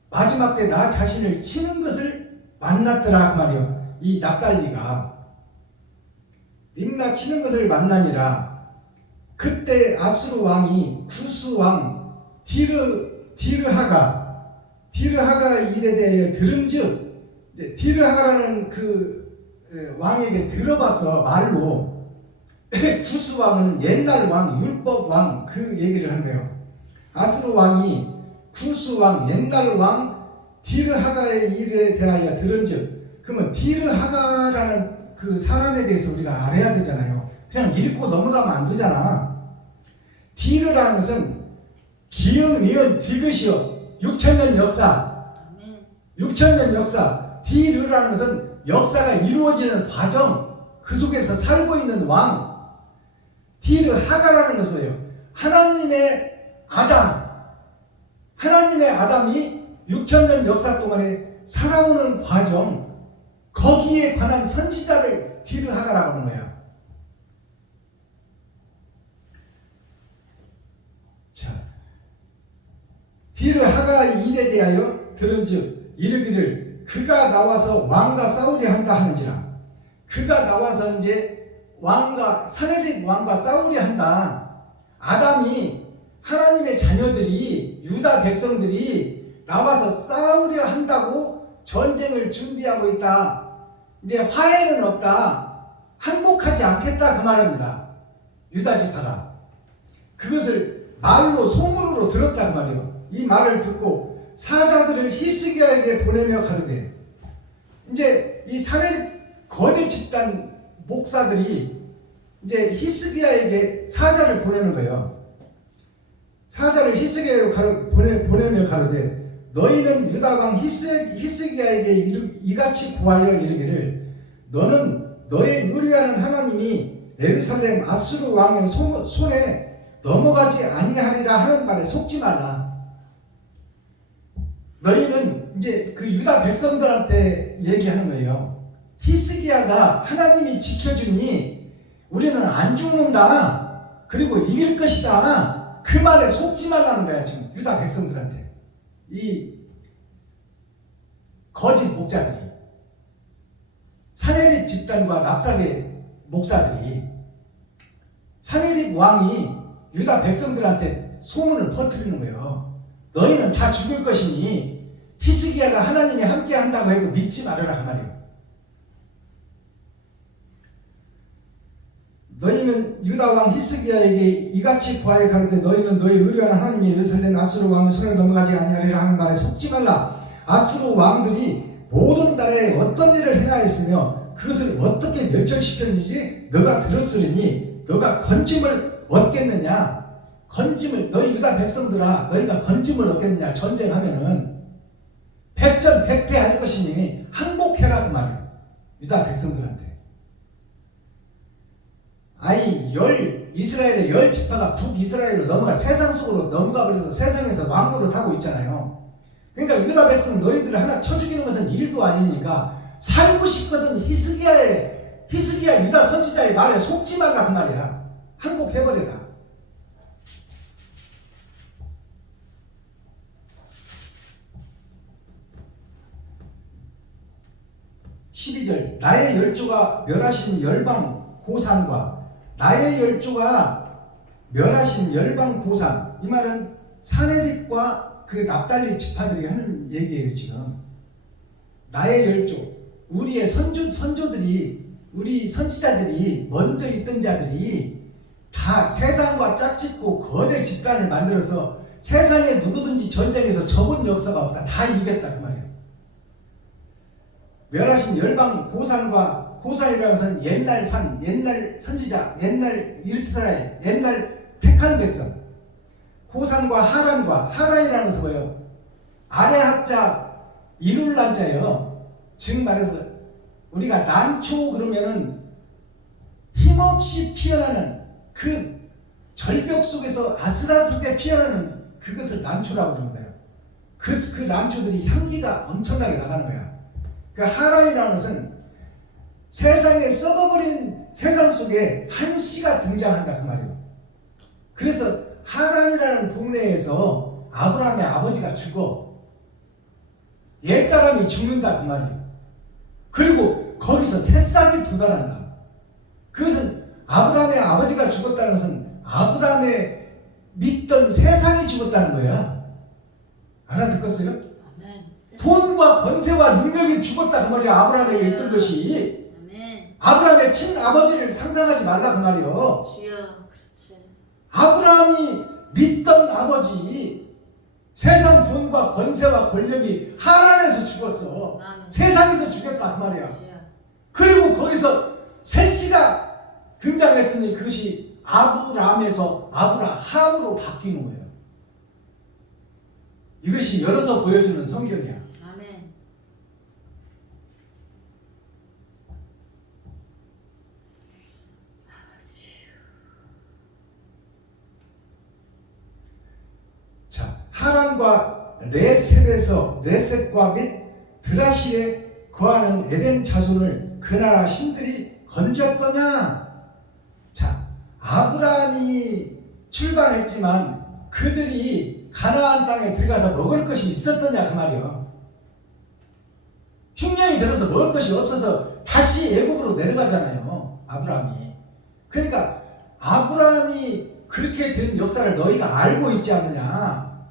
마지막 때 나 자신을 치는 것을 만났더라 그 말이요. 이 납달리가 림나 치는 것을 만나니라. 그때 아수르 왕이 구스 왕 디르하가 일에 대하여 들은즉, 디르하가라는 그 왕에게 들어봐서 말로 구스 왕은 옛날 왕, 율법 왕 그 얘기를 하는 거예요. 아수르 왕이 구스 왕, 옛날 왕 디르하가의 일에 대하여 들은즉, 그러면 디르하가라는 그 사람에 대해서 우리가 알아야 되잖아요. 그냥 읽고 넘어가면 안 되잖아. 디르라는 것은 기역, 니은, 디귿이요. 6천년 역사. 6천년 역사. 디르라는 것은 역사가 이루어지는 과정, 그 속에서 살고 있는 왕. 디르하가라는 것은 뭐예요? 하나님의 아담이 6천년 역사 동안에 살아오는 과정, 거기에 관한 선지자를 디르하가라고 하는 거야. 자, 디르하가의 일에 대하여 들은즉 이르기를 그가 나와서 왕과 싸우려 한다 하는지라. 그가 나와서 이제 사내립 왕과 싸우려 한다. 아담이, 하나님의 자녀들이, 유다 백성들이 나와서 싸우려 한다고 전쟁을 준비하고 있다. 이제 화해는 없다. 항복하지 않겠다 그 말입니다. 유다 지파가 그것을 말로 소문으로 들었다 그 말이에요. 이 말을 듣고 사자들을 히스기야에게 보내며 가르되, 이제 이 사내립 거대 집단 목사들이 이제 히스기야에게 사자를 보내는 거예요. 사자를 히스기야로 보내며 가르되 너희는 유다 왕 히스기야에게 이같이 구하여 이르기를 너는 너의 의뢰하는 하나님이 예루살렘 아수르 왕의 손에 넘어가지 아니하리라 하는 말에 속지 말라. 너희는 이제 그 유다 백성들한테 얘기하는 거예요. 히스기야가 하나님이 지켜주니 우리는 안 죽는다. 그리고 이길 것이다. 그 말에 속지 말라는 거야. 지금 유다 백성들한테. 이 거짓 목자들이, 사내립 집단과 납작의 목사들이, 사내립 왕이 유다 백성들한테 소문을 퍼뜨리는 거예요. 너희는 다 죽을 것이니 히스기야가 하나님이 함께 한다고 해도 믿지 말아라 그 말이에요. 너희는 유다 왕 히스기야에게 이같이 구하여 가르되 너희는 너희 의뢰하는 하나님이 예루살렘 아수르 왕의 손에 넘어가지 아니하리라 하는 말에 속지 말라. 아수르 왕들이 모든 나라에 어떤 일을 행하였으며 그것을 어떻게 멸절시켰는지 너가 들었으리니 너가 건짐을 얻겠느냐. 건짐을, 너희 유다 백성들아, 너희가 건짐을 얻겠느냐. 전쟁하면은 백전백패할 것이니 항복해라 그 말이에요. 유다 백성들한테. 이스라엘의 10지파가 북이스라엘로 넘어가, 세상 속으로 넘어가 버려서 세상에서 왕노릇 하고 있잖아요. 그러니까 유다 백성 너희들을 하나 쳐 죽이는 것은 일도 아니니까 살고 싶거든. 히스기야 유다 선지자의 말에 속지 말라 그 말이야. 항복해버려라. 12절 나의 열조가 멸하신 열방 고산과 나의 열조가 멸하신 열방 고산, 이 말은 사내립과 그 납달리 지파들이 하는 얘기예요. 지금 나의 열조, 우리의 선조들이, 우리 선지자들이, 먼저 있던 자들이 다 세상과 짝짓고 거대 집단을 만들어서 세상에 누구든지 전쟁에서 접은 역사가 없다. 다 이겼다 그 말이에요. 멸하신 열방 고산과, 고산이라는 것은 옛날 산, 옛날 선지자, 옛날 이스라엘, 옛날 택한 백성. 고산과 하란이라는 것은 뭐예요? 아래 하자 이룰 난자요. 즉 말해서 우리가 난초 그러면은 힘없이 피어나는 그 절벽 속에서 아슬아슬하게 피어나는 그것을 난초라고 그러는 거예요. 그 난초들이 향기가 엄청나게 나가는 거야. 그 하란이라는 것은 세상에 썩어버린 세상 속에 한 씨가 등장한다 그 말이에요. 그래서 하란이라는 동네에서 아브라함의 아버지가 죽어 옛사람이 죽는다 그 말이에요. 그리고 거기서 새싹이 돋아난다. 그것은 아브라함의 아버지가 죽었다는 것은 아브라함의 믿던 세상이 죽었다는 거야. 알아듣겠어요? 돈과 권세와 능력이 죽었다 그 말이야. 아브라함에게 있던 것이. 아브라함의 친아버지를 상상하지 말라 그 말이요. 아브라함이 믿던 아버지 세상 돈과 권세와 권력이 하란에서 죽었어. 세상에서 죽였다 그 말이야. 그리고 거기서 새 씨가 등장했으니 그것이 아브라함에서 아브라함으로 바뀌는 거예요. 이것이 열어서 보여주는 성경이야. 아멘. 자, 하란과 레셋과 및 드라실에 거하는 에덴 자손을 그 나라 신들이 건졌더냐? 자, 아브라함이 출발했지만 그들이 가나안 땅에 들어가서 먹을 것이 있었더냐 그 말이요. 흉년이 들어서 먹을 것이 없어서 다시 애굽으로 내려가잖아요. 아브라함이. 그러니까 아브라함이 그렇게 된 역사를 너희가 알고 있지 않느냐.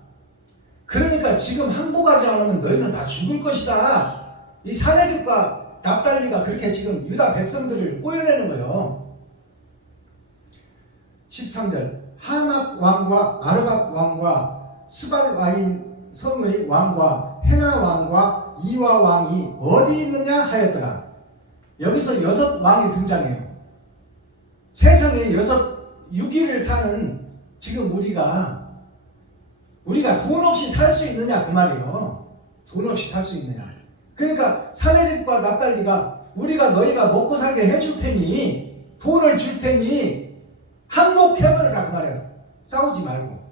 그러니까 지금 항복하지 않으면 너희는 다 죽을 것이다. 이 사내립과 납달리가 그렇게 지금 유다 백성들을 꼬여내는 거예요. 13절 하맛 왕과 아르밧 왕과 스발와임 성의 왕과 헤나 왕과 이와 왕이 어디 있느냐 하였더라. 여기서 6 왕이 등장해요. 세상에 6위를 사는 지금 우리가 돈 없이 살 수 있느냐 그 말이에요. 돈 없이 살 수 있느냐. 그러니까 사내립과 납달리가 우리가 너희가 먹고 살게 해줄 테니 돈을 줄 테니 항복해버려라 그 말이에요. 싸우지 말고.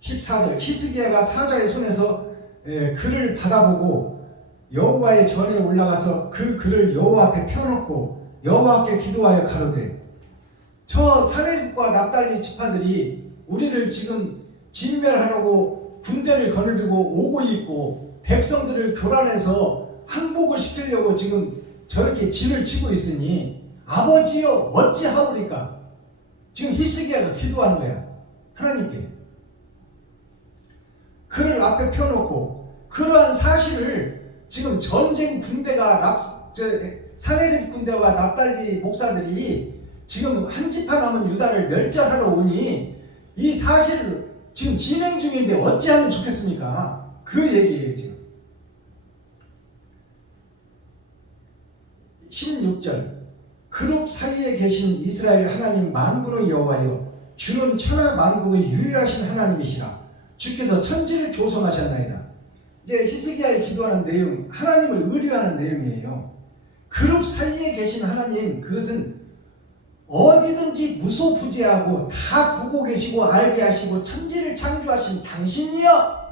14절 히스기야가 사자의 손에서 글을 받아보고 여호와의 전에 올라가서 그 글을 여호와 앞에 펴놓고 여호와께 기도하여 가로되 저 사내립과 납달리 지파들이 우리를 지금 진멸하려고 군대를 거느리고 오고 있고 백성들을 교란해서 항복을 시키려고 지금 저렇게 진을 치고 있으니 아버지여 어찌하오리까. 지금 히스기야가 기도하는 거야. 하나님께 그를 앞에 펴놓고 그러한 사실을 지금 전쟁 군대가 사내립 군대와 납달리 목사들이 지금 한 지파 남은 유다를 멸절하러 오니 이 사실을 지금 진행 중인데 어찌하면 좋겠습니까? 그 얘기예요 지금. 16절 그룹 사이에 계신 이스라엘 하나님 만군의 여호와여 주는 천하 만국의 유일하신 하나님이시라. 주께서 천지를 조성하셨나이다. 이제 히스기야의 기도하는 내용, 하나님을 의뢰하는 내용이에요. 그룹 사이에 계신 하나님, 그것은 어디든지 무소부재하고 다 보고 계시고 알게 하시고 천지를 창조하신 당신이여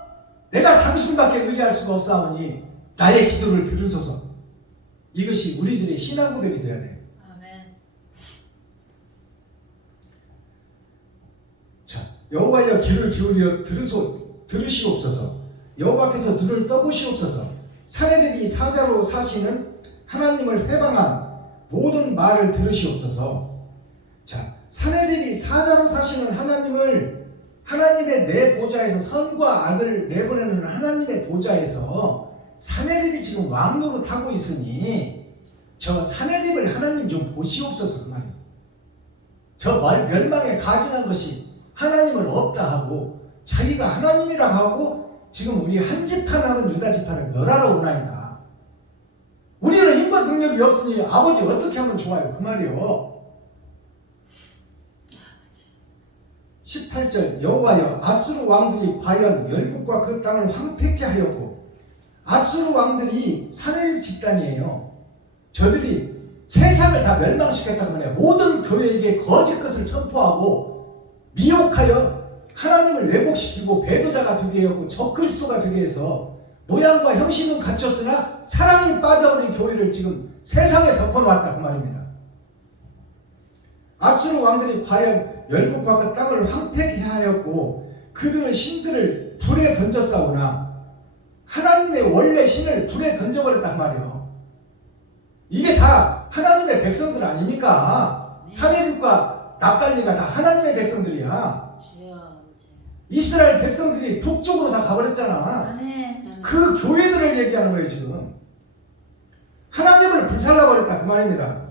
내가 당신밖에 의지할 수가 없사오니 나의 기도를 들으소서. 이것이 우리들의 신앙 고백이 되어야 돼요. 아멘. 자, 여호와여 귀를 기울여 들으시옵소서. 여호와께서 눈을 떠보시옵소서. 사내립이 사자로 사시는 하나님을 회방한 모든 말을 들으시옵소서. 자, 사내립이 사자로 사시는 하나님의 내 보좌에서 선과 악을 내보내는 하나님의 보좌에서 사내립이 지금 왕노릇하고 있으니 저 사내립을 하나님 좀 보시옵소서 그 말이에요. 저 멸망에 가증한 것이 하나님을 없다 하고 자기가 하나님이라 하고 지금 우리 한 지파 남은 유다 지파를 멸하러 오나이다. 우리는 힘과 능력이 없으니 아버지 어떻게 하면 좋아요 그 말이에요. 18절 여호와여 아수르 왕들이 과연 열국과 그 땅을 황폐케 하였고 아수르 왕들이 사내립 집단이에요. 저들이 세상을 다 멸망시켰다고 말해요. 모든 교회에게 거짓 것을 선포하고 미혹하여 하나님을 왜곡시키고 배도자가 되게 하였고 적그리스도가 되게 해서 모양과 형식은 갖췄으나 사랑이 빠져버린 교회를 지금 세상에 덮어놓았다 그 말입니다. 아수르 왕들이 과연 열국과 그 땅을 황폐케 하였고 그들은 신들을 불에 던졌사오나 하나님의 원래 신을 불에 던져버렸단 말이에요. 이게 다 하나님의 백성들 아닙니까? 사내립과 납달리가 다 하나님의 백성들이야. 이스라엘 백성들이 북쪽으로 다 가버렸잖아. 그 교회들을 얘기하는 거예요 지금. 하나님을 불살라버렸다 그 말입니다.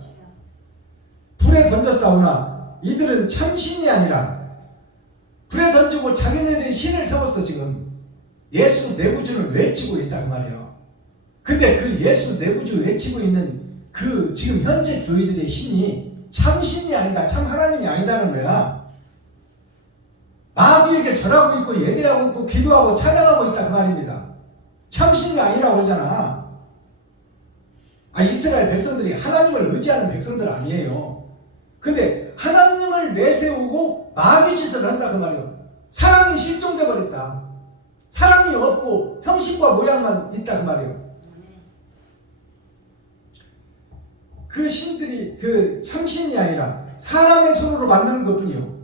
불에 던졌사오나 이들은 참신이 아니라 불에 던지고 자기네들이 신을 세웠어 지금. 예수 내구주를 외치고 있다 그 말이에요. 근데 그 예수 내구주 외치고 있는 그 지금 현재 교회들의 신이 참신이 아니다, 참 하나님이 아니다는 거야. 마귀에게 절하고 있고 예배하고 있고 기도하고 찬양하고 있다 그 말입니다. 참신이 아니라고 그러잖아. 이스라엘 백성들이 하나님을 의지하는 백성들 아니에요. 근데 하나님을 내세우고 마귀 짓을 한다 그 말이에요. 사랑이 실종돼 버렸다. 사랑이 없고 형식과 모양만 있다 그 말이에요. 그 신들이 그 참신이 아니라 사람의 손으로 만드는 것뿐이요.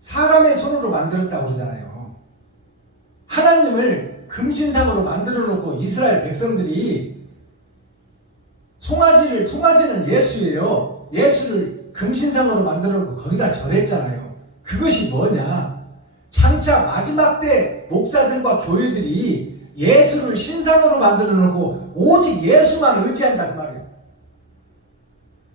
사람의 손으로 만들었다고 그러잖아요. 하나님을 금신상으로 만들어 놓고 이스라엘 백성들이 송아지는 예수예요. 예수를 금신상으로 만들어 놓고 거기다 절했잖아요. 그것이 뭐냐? 장차 마지막 때 목사들과 교회들이 예수를 신상으로 만들어 놓고 오직 예수만 의지한다 그 말이에요.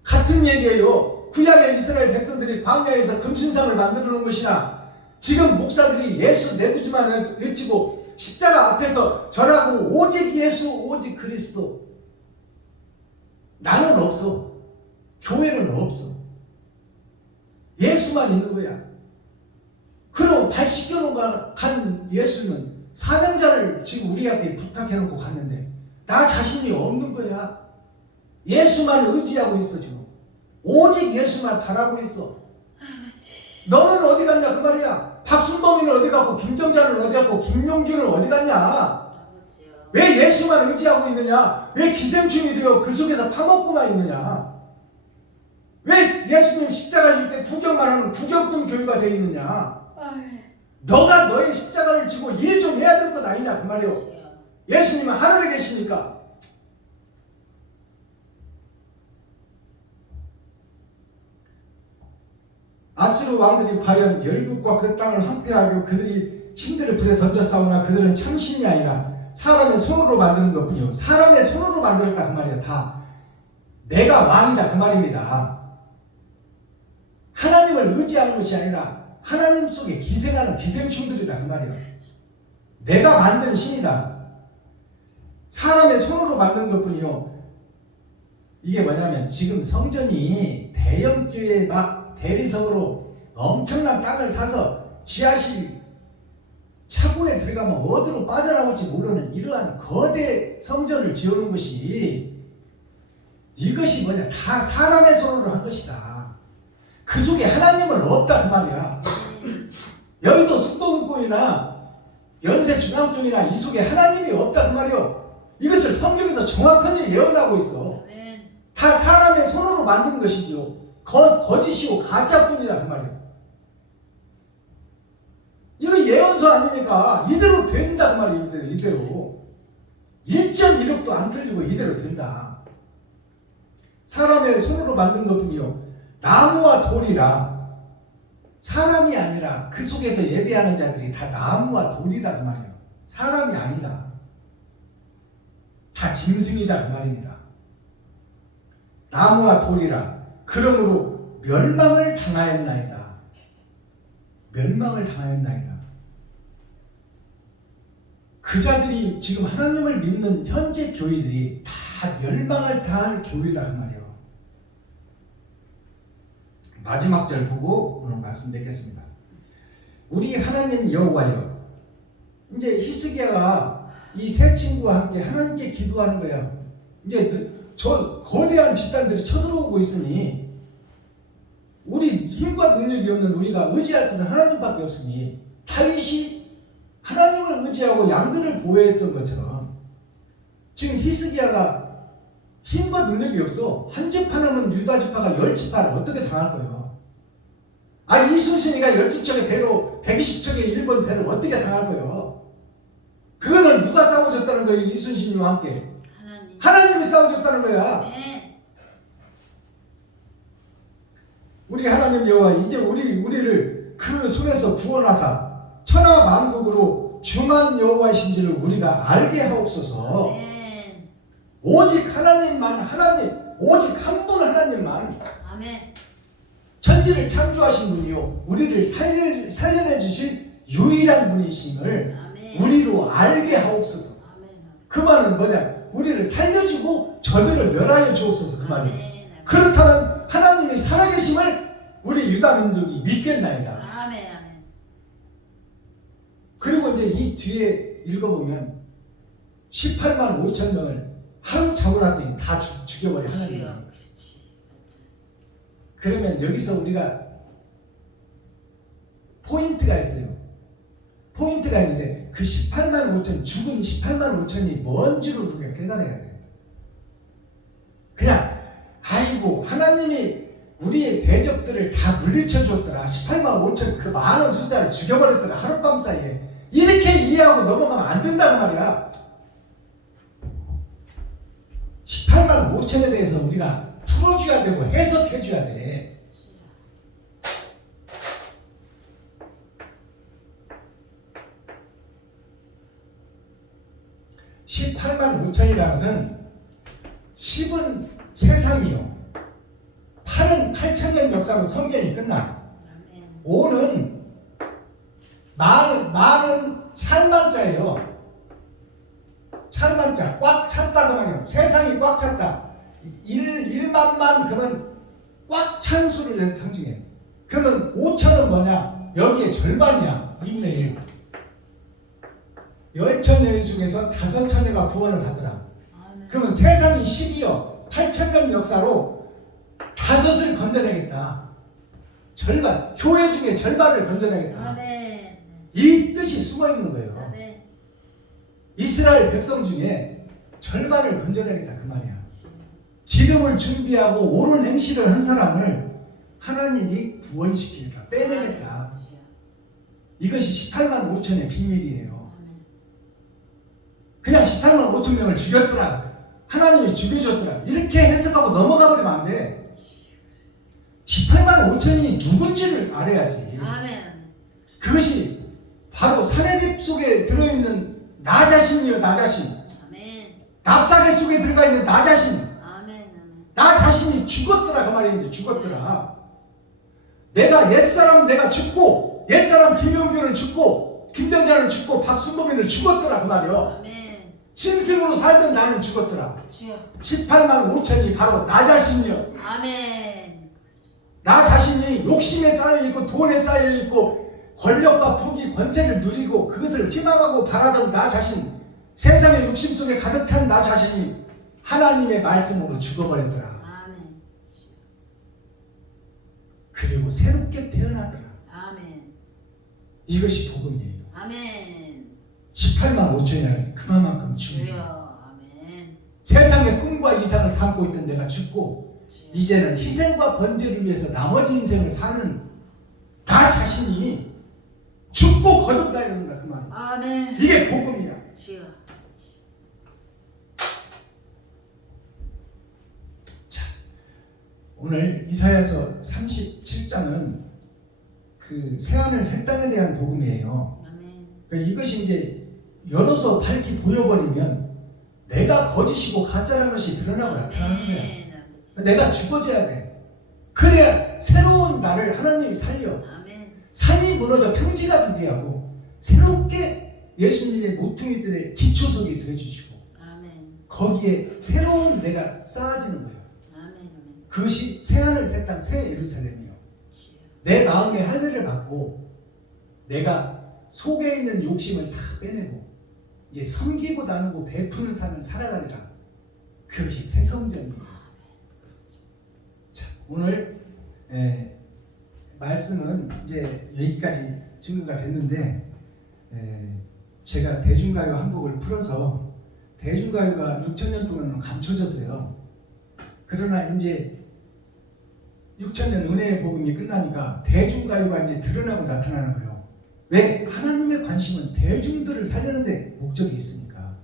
같은 얘기예요. 구약의 이스라엘 백성들이 광야에서 금신상을 만들어 놓은 것이나 지금 목사들이 예수 내구주만 외치고 십자가 앞에서 절하고 오직 예수 오직 그리스도. 나는 없어. 교회는 없어. 예수만 있는 거야. 그럼 발 씻겨놓은 간 예수는 사명자를 지금 우리에게 부탁해놓고 갔는데 나 자신이 없는 거야. 예수만 의지하고 있어 지금. 오직 예수만 바라고 있어. 너는 어디 갔냐 그 말이야. 박순범이는 어디 갔고 김정자는 어디 갔고 김용규는 어디 갔냐. 왜 예수만 의지하고 있느냐. 왜 기생충이 되어 그 속에서 파먹고만 있느냐. 왜 예수님 십자가 질 때 구경만 하는 구경꾼 교회가 되어 있느냐. 너가 너의 십자가를 지고 일 좀 해야 될 것 아니냐 그 말이요. 예수님은 하늘에 계시니까. 아수르 왕들이 과연 열국과 그 땅을 황폐하고 그들이 신들을 불에 던졌사오나 그들은 참신이 아니라 사람의 손으로 만드는 것뿐이요. 사람의 손으로 만들었다 그 말이야. 다 내가 왕이다 그 말입니다. 하나님을 의지하는 것이 아니라 하나님 속에 기생하는 기생충들이다 그 말이에요. 내가 만든 신이다. 사람의 손으로 만든 것뿐이요. 이게 뭐냐면 지금 성전이 대형교회 막 대리석으로 엄청난 땅을 사서 지하실 차고에 들어가면 어디로 빠져나올지 모르는 이러한 거대 성전을 지어놓은 것이 이것이 뭐냐. 다 사람의 손으로 한 것이다. 그 속에 하나님은 없다 그 말이야. 여의도 숙도금고이나 연세중앙교회나 이 속에 하나님이 없다 그 말이요. 이것을 성경에서 정확하게 예언하고 있어. 다 사람의 손으로 만든 것이죠. 거짓이고 가짜뿐이다 그 말이에요. 이거 예언서 아닙니까? 이대로 된다 그 말이에요. 이대로 1.1억도 안 틀리고 이대로 된다. 사람의 손으로 만든 것뿐이요. 나무와 돌이라. 사람이 아니라 그 속에서 예배하는 자들이 다 나무와 돌이다 그 말이에요. 사람이 아니다. 다 짐승이다 그 말입니다. 나무와 돌이라. 그러므로 멸망을 당하였나이다. 멸망을 당하였나이다. 그 자들이 지금 하나님을 믿는 현재 교회들이 다 멸망을 당할 교회다 그 말이에요. 마지막 절 보고 오늘 말씀 뵙겠습니다. 우리 하나님 여호와여. 이제 히스기야가 이 세 친구와 함께 하나님께 기도하는 거야. 이제 저 거대한 집단들이 쳐들어오고 있으니 우리 힘과 능력이 없는 우리가 의지할 것은 하나님밖에 없으니 다윗이 하나님을 의지하고 양들을 보호했던 것처럼 지금 히스기야가 힘과 능력이 없어. 한 집 하나면 유다 지파가 10지파를 어떻게 당할 거예요? 아, 이순신이가 12척의 배로 120척의 일본 배를 어떻게 당할 거예요? 그거는 누가 싸워줬다는 거예요? 이순신이와 함께 하나님이 싸워줬다는 거야. 네. 우리 하나님 여호와 이제 우리를 그 손에서 구원하사 천하 만국으로 중한 여호와이신지를 우리가 알게 하옵소서. 아멘. 오직 하나님만 하나님, 오직 한 분 하나님만 아멘. 천지를 창조하신 분이요 우리를 살려내 주실 유일한 분이심을 아멘. 우리로 알게 하옵소서. 아멘. 그 말은 뭐냐? 우리를 살려주고 저들을 멸하여 주옵소서. 그 말이에요. 아멘. 그렇다면 하나님이 살아계심을 우리 유다 민족이 믿겠나이다. 아멘. 아멘. 그리고 이제 이 뒤에 읽어보면 18만 5천 명을 하루 잡으라더니 다 죽여버려 하나님이. 그러면 여기서 우리가 포인트가 있어요. 포인트가 있는데 그 18만 5천 죽은 18만 5천이 뭔지를 우리가 깨달아야 돼요. 그냥 아이고 하나님이 우리의 대적들을 다 물리쳐 줬더라. 18만 5천 그 많은 숫자를 죽여버렸더라. 하룻밤 사이에. 이렇게 이해하고 넘어가면 안 된다는 말이야. 18만 5천에 대해서 우리가 풀어줘야 되고 해석해줘야 돼. (18만 5천이라는 것은 10은 세상이요 8은 8천년 역사로 성경이 끝나. 5는 많은 찰만자예요. 찰만자 꽉 찼다 그 말이에요. 세상이 꽉 찼다. 1만만 그러면 꽉 찬 수를 상징해. 그러면 5천은 뭐냐? 여기에 절반이야. 2분의 1. 10천여 중에서 5천여가 구원을 받더라. 그러면 세상이 10이요 8천년 역사로 5을 건져내겠다. 절반. 교회 중에 절반을 건져내겠다. 아멘. 이 뜻이 숨어있는 거예요. 아멘. 이스라엘 백성 중에 절반을 건져내겠다 그 말이야. 기름을 준비하고 옳은 행실을 한 사람을 하나님이 구원시키겠다. 빼내겠다. 이것이 18만 5천의 비밀이에요. 그냥 18만 5천 명을 죽였더라. 하나님이 죽여줬더라. 이렇게 해석하고 넘어가 버리면 안 돼. 18만 5천이 누군지를 알아야지. 아멘. 그것이 바로 사내립 속에 들어있는 나 자신이요. 나 자신. 아멘. 납사계 속에 들어가 있는 나 자신. 아멘. 나 자신이 죽었더라 그 말이에요. 죽었더라. 내가 옛사람 내가 죽고 옛사람 김용균은 죽고 김정자는 죽고 박순범이는 죽었더라 그 말이요. 아멘. 짐승으로 살던 나는 죽었더라. 주여. 18만 5천이 바로 나 자신이요. 아멘. 나 자신이 욕심에 쌓여있고 돈에 쌓여있고 권력과 부귀 권세를 누리고 그것을 희망하고 바라던 나 자신, 세상의 욕심 속에 가득 찬 나 자신이 하나님의 말씀으로 죽어버렸더라. 아멘. 그리고 새롭게 태어나더라. 아멘. 이것이 복음이에요. 아멘. 18만 5천이라는 그만큼 중요해요. 주여. 아멘. 세상의 꿈과 이상을 삼고 있던 내가 죽고 주여. 이제는 희생과 번제를 위해서 나머지 인생을 사는 나 자신이 죽고 거듭나야 된다 그 말이에요. 아멘. 이게 복음이야. 주여. 자, 오늘 이사야서 37장은 그 새하늘 새 땅에 대한 복음이에요. 아멘. 그러니까 이것이 이제 열어서 밝히 보여버리면 내가 거짓이고 가짜라는 것이 드러나고 나타나는 거야. 그러니까 내가 죽어져야 돼. 그래야 새로운 나를 하나님이 살려. 아멘. 산이 무너져 평지가 되게 하고 새롭게 예수님의 모퉁이들의 기초석이 되어주시고 아멘. 거기에 새로운 내가 쌓아지는 거예요. 아멘. 그것이 새하늘 새 땅 새 예루살렘이요. 주여. 내 마음의 할례를 받고 내가 속에 있는 욕심을 다 빼내고 이제 섬기고 나누고 베푸는 삶을 살아가리라. 그것이 새 성전이에요. 자, 오늘 말씀은 이제 여기까지 증거가 됐는데 제가 대중가요 한 곡을 풀어서 대중가요가 6,000년 동안 감춰졌어요. 그러나 이제 6,000년 은혜의 복음이 끝나니까 대중가요가 이제 드러나고 나타나는 거예요. 왜? 하나님의 관심은 대중들을 살리는데 목적이 있으니까.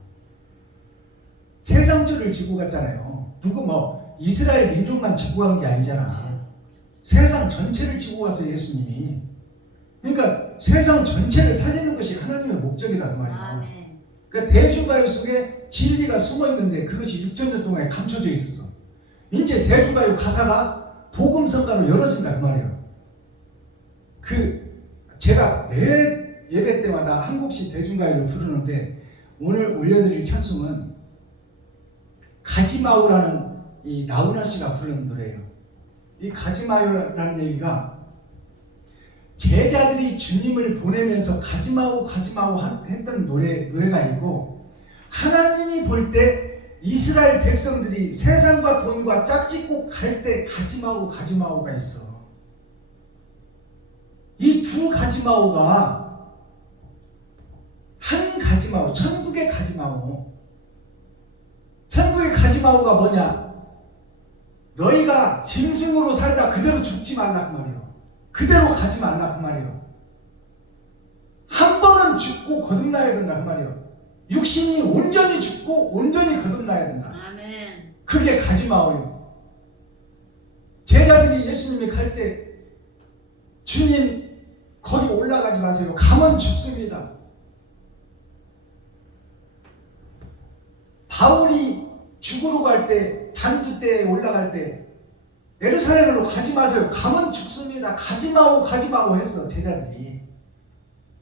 세상주를 지고 갔잖아요. 누구 뭐 이스라엘 민족만 지고 간 게 아니잖아. 세상 전체를 지고 갔어요, 예수님이. 그러니까 세상 전체를 살리는 것이 하나님의 목적이다 그 말이에요. 아멘. 그러니까 대중가요 속에 진리가 숨어 있는데 그것이 6,000년 동안에 감춰져 있었어. 이제 대중가요 가사가 복음성가로 열어진다 그 말이에요. 제가 매 예배 때마다 한 곡씩 대중가요를 부르는데 오늘 올려드릴 찬송은 가지마오라는 이 나훈아 씨가 부르는 노래예요. 이 가지마오라는 얘기가 제자들이 주님을 보내면서 가지마오 했던 노래가 있고, 하나님이 볼 때 이스라엘 백성들이 세상과 돈과 짝짓고 갈 때 가지마오가 있어. 이 두 가지마오가 한 가지마오, 천국의 가지마오. 천국의 가지마오가 뭐냐? 너희가 짐승으로 살다 그대로 죽지 말라 그 말이에요. 그대로 가지 말라 그 말이에요. 한 번은 죽고 거듭나야 된다 그 말이에요. 육신이 온전히 죽고 온전히 거듭나야 된다. 아멘. 그게 가지마오예요. 제자들이 예수님이 갈 때 주님 거기 올라가지 마세요. 가면 죽습니다. 바울이 죽으러 갈 때 단두 때에 올라갈 때 예루살렘으로 가지 마세요. 가면 죽습니다. 가지마오 했어 제자들이.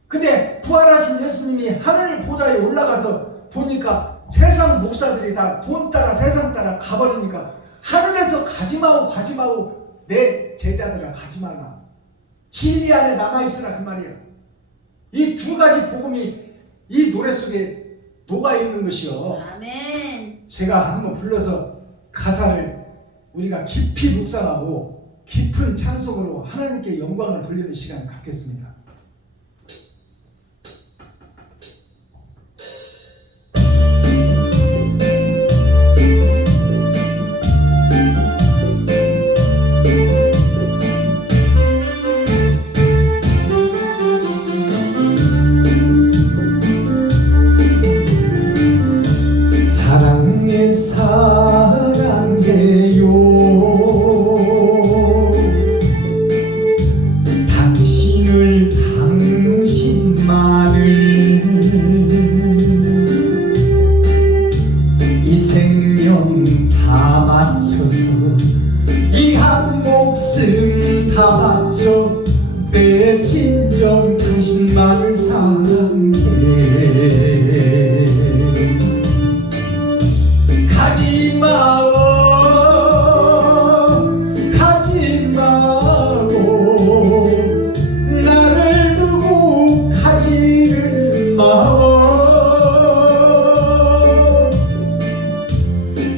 근데 부활하신 예수님이 하늘 보좌에 올라가서 보니까 세상 목사들이 다 돈 따라 세상 따라 가버리니까 하늘에서 가지마오 내 제자들아 가지 말라. 진리 안에 남아있으라 그 말이에요. 이 두 가지 복음이 이 노래 속에 녹아있는 것이요. 아멘. 제가 한번 불러서 가사를 우리가 깊이 묵상하고 깊은 찬송으로 하나님께 영광을 돌리는 시간을 갖겠습니다.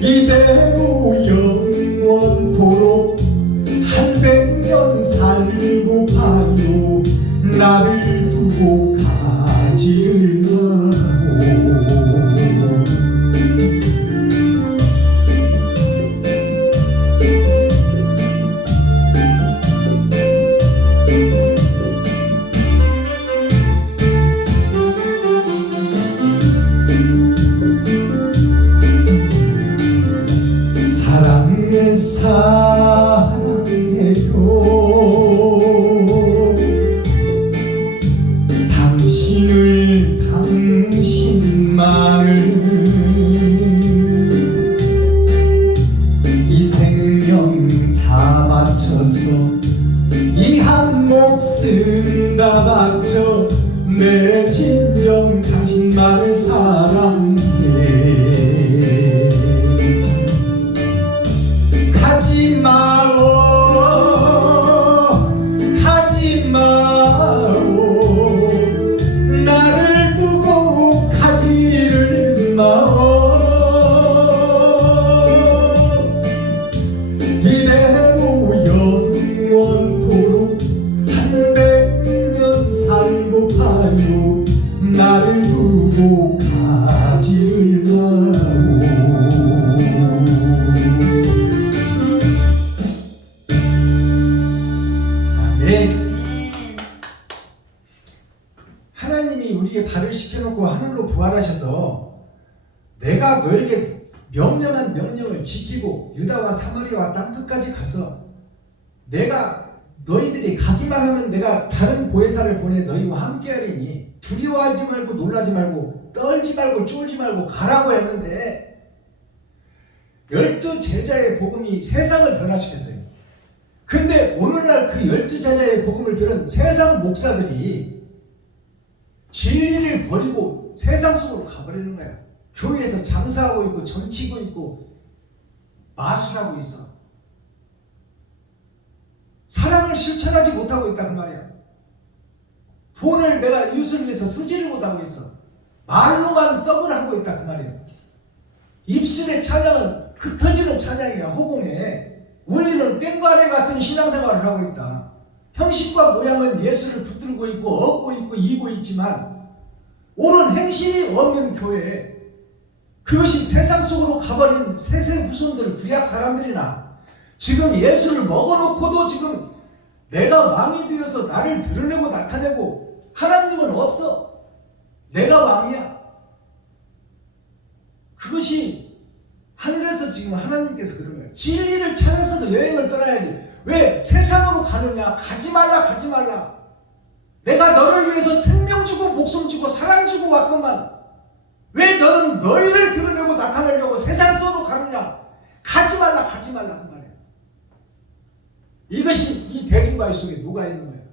이대로 영원토록 한 100년 살고 봐요. 나를 두고 가지를 마오. 사랑해요. 당신을 당신만을 이 생명 다 바쳐서 이 한 목숨 다 바쳐 내 진정 당신만을 사랑해. 가지마오 시켜놓고 하늘로 부활하셔서 내가 너에게 명령한 명령을 지키고 유다와 사마리아와 땅 끝까지 가서 내가 너희들이 가기만 하면 내가 다른 보혜사를 보내 너희와 함께하리니 두려워하지 말고 놀라지 말고 떨지 말고 쫄지 말고 가라고 했는데 12제자의 복음이 세상을 변화시켰어요. 근데 오늘날 그 12제자의 복음을 들은 세상 목사들이 진리를 버리고 세상 속으로 가버리는 거야. 교회에서 장사하고 있고 점치고 있고 마술하고 있어. 사랑을 실천하지 못하고 있다 그 말이야. 돈을 내가 이웃을 위해서 쓰지를 못하고 있어. 말로만 떡을 하고 있다 그 말이야. 입술의 찬양은 흩어지는 찬양이야. 허공에 우리는 꽹과래 같은 신앙생활을 하고 있다. 형식과 모양은 예수를 붙들고 있고 얻고 있고 이고 있지만 옳은 행실이 없는 교회, 그것이 세상 속으로 가버린 세세 후손들 구약 사람들이나 지금 예수를 먹어놓고도 지금 내가 왕이 되어서 나를 드러내고 나타내고 하나님은 없어. 내가 왕이야. 그것이 하늘에서 지금 하나님께서 그런 거예요. 진리를 찾아서도 여행을 떠나야지. 왜 세상으로 가느냐? 가지 말라 가지 말라. 내가 너를 위해서 생명 주고 목숨 주고 사랑 주고 왔건만 왜 너는 너희를 드러내고 나타내려고 세상 속으로 가느냐? 가지 말라 가지 말라 그 말이에요. 이것이 이 대중과의 속에 녹아 있는 거예요.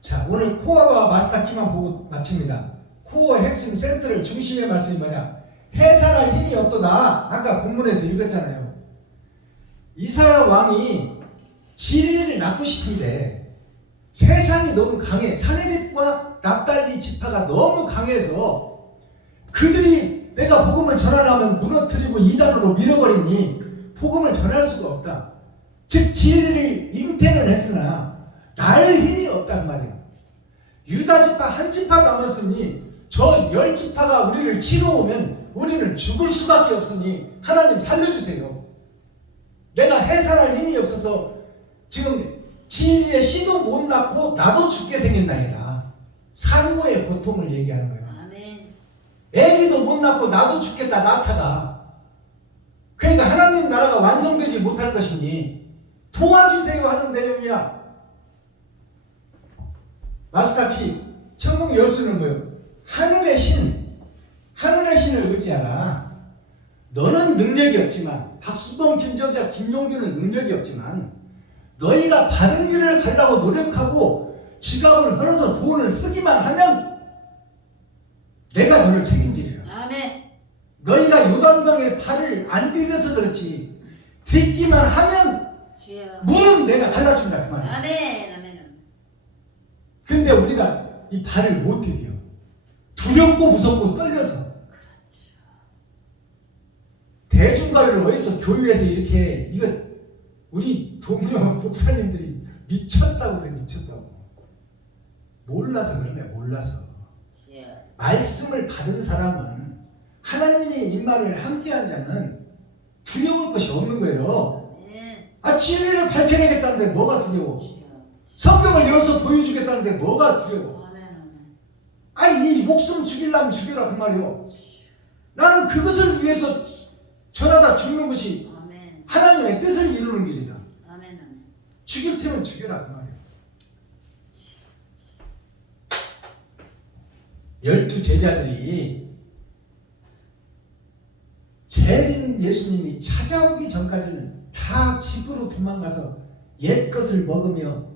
자, 오늘 코어와 마스터키만 보고 마칩니다. 코어 핵심 센터를 중심의 말씀이 뭐냐? 해산할 힘이 없도다. 아까 본문에서 읽었잖아요. 이사야 왕이 진리를 낳고 싶은데 세상이 너무 강해. 사내립과 납달리 지파가 너무 강해서 그들이 내가 복음을 전하려면 무너뜨리고 이단으로 밀어버리니 복음을 전할 수가 없다. 즉 진리를 잉태는 했으나 날 힘이 없단 말이에요. 유다 지파 한 지파 남았으니 저 10지파가 우리를 치러 오면 우리는 죽을 수밖에 없으니 하나님 살려주세요. 내가 해산할 힘이 없어서 지금 진리의 씨도 못 낳고 나도 죽게 생긴다니라. 산모의 고통을 얘기하는 거예요. 아멘. 애기도 못 낳고 나도 죽겠다 낳다가. 그러니까 하나님 나라가 완성되지 못할 것이니 도와주세요 하는 내용이야. 마스터키 천국 열쇠는 뭐예요? 하늘의 신을 의지하라. 너는 능력이 없지만 박수범, 김정자, 김용규는 능력이 없지만 너희가 바른 길을 가려고 노력하고 지갑을 흘러서 돈을 쓰기만 하면 내가 너를 책임지리라. 아멘. 너희가 요단강에 발을 안 디뎌서 그렇지 딛기만 하면 주여. 물은 내가 갈라준다 그 말이야. 아멘. 아멘. 근데 우리가 이 발을 못 디뎌. 두렵고 무섭고 떨려서. 대중가요를 어디서 교회에서 이렇게 이거 우리 동료 목사님들이 미쳤다고 그래. 미쳤다고. 몰라서 그러네. 몰라서. 주여. 말씀을 받은 사람은 하나님의 임마를 함께한 자는 두려울 것이 없는 거예요. 아멘. 아, 진리를 밝혀내겠다는데 뭐가 두려워? 주여. 성경을 열어서 보여주겠다는데 뭐가 두려워? 아멘. 아멘. 아니 이 목숨 죽이려면 죽여라 그 말이요. 나는 그것을 위해서 전하다 죽는 것이 아멘. 하나님의 뜻을 이루는 길이다. 아멘. 아멘. 죽일 테면 죽여라 그 말이요. 12제자들이 재림 예수님이 찾아오기 전까지는 다 집으로 도망가서 옛것을 먹으며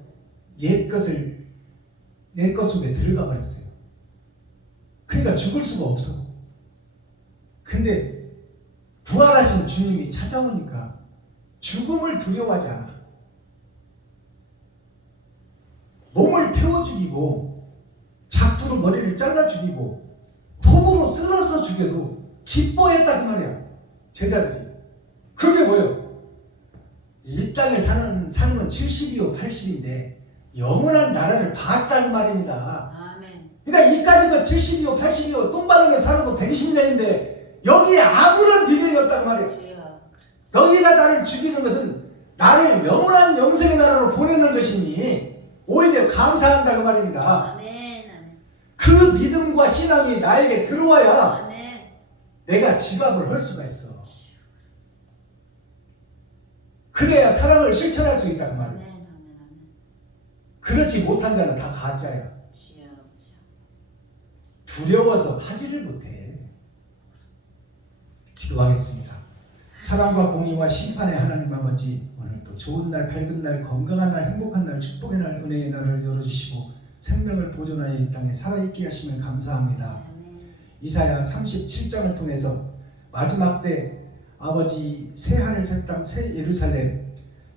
옛것 속에 들어가 버렸어요. 그러니까 죽을 수가 없어. 근데 부활하신 주님이 찾아오니까 죽음을 두려워하지 않아. 몸을 태워 죽이고 작두로 머리를 잘라 죽이고 톱으로 쓸어서 죽여도 기뻐했다 그 말이야. 제자들이. 그게 뭐예요? 이 땅에 사는 삶은 70이요 80인데 영원한 나라를 봤다는 말입니다. 아멘. 그러니까 이까지가 70이요 80이요 똥바르게 살아도 120년인데 여기에 아무런 미련이 없다고 말이에요. 주여. 너희가 나를 죽이는 것은 나를 영원한 영생의 나라로 보내는 것이니 오히려 감사한다고 말입니다. 아멘. 아멘. 그 믿음과 신앙이 나에게 들어와야 아멘. 내가 지갑을 할 수가 있어. 그래야 사랑을 실천할 수 있다고 말이에요. 아멘. 아멘. 아멘. 그렇지 못한 자는 다 가짜야. 주여. 주여. 두려워서 하지를 못해. 기도하겠습니다. 사랑과 공의와 심판의 하나님 아버지, 오늘도 좋은 날, 밝은 날, 건강한 날, 행복한 날, 축복의 날, 은혜의 날을 열어주시고 생명을 보존하여 이 땅에 살아있게 하시면 감사합니다. 아멘. 이사야 37장을 통해서 마지막 때 아버지 새 하늘 새 땅 새 예루살렘,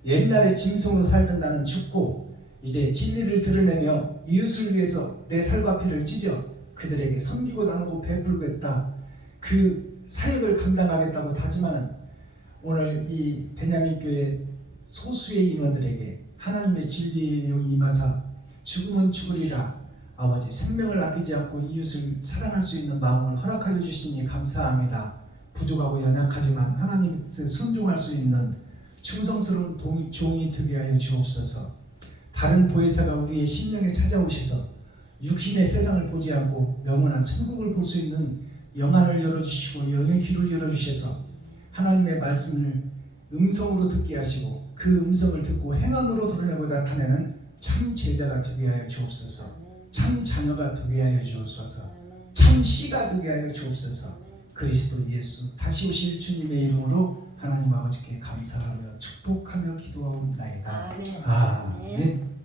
옛날에 짐승으로 살던 나는 죽고 이제 진리를 드러내며 이웃을 위해서 내 살과 피를 찢어 그들에게 섬기고 나누고 베풀겠다, 그 사역을 감당하겠다고 다짐하는 오늘 이 베냐민 교회 소수의 인원들에게 하나님의 진리의 영이 임하사 죽으면 죽으리라 아버지 생명을 아끼지 않고 이웃을 사랑할 수 있는 마음을 허락하여 주시니 감사합니다. 부족하고 연약하지만 하나님 뜻에 순종할 수 있는 충성스러운 종이 되게 하여 주옵소서. 다른 보혜사가 우리의 심령에 찾아오셔서 육신의 세상을 보지 않고 영원한 천국을 볼 수 있는 영안을 열어주시고 영의 귀를 열어주셔서 하나님의 말씀을 음성으로 듣게 하시고 그 음성을 듣고 행함으로 드러내고 나타내는 참 제자가 되게 하여 주옵소서. 참 자녀가 되게 하여 주옵소서. 참 씨가 되게 하여 주옵소서. 그리스도 예수 다시 오실 주님의 이름으로 하나님 아버지께 감사하며 축복하며 기도하옵나이다. 아멘. 아멘.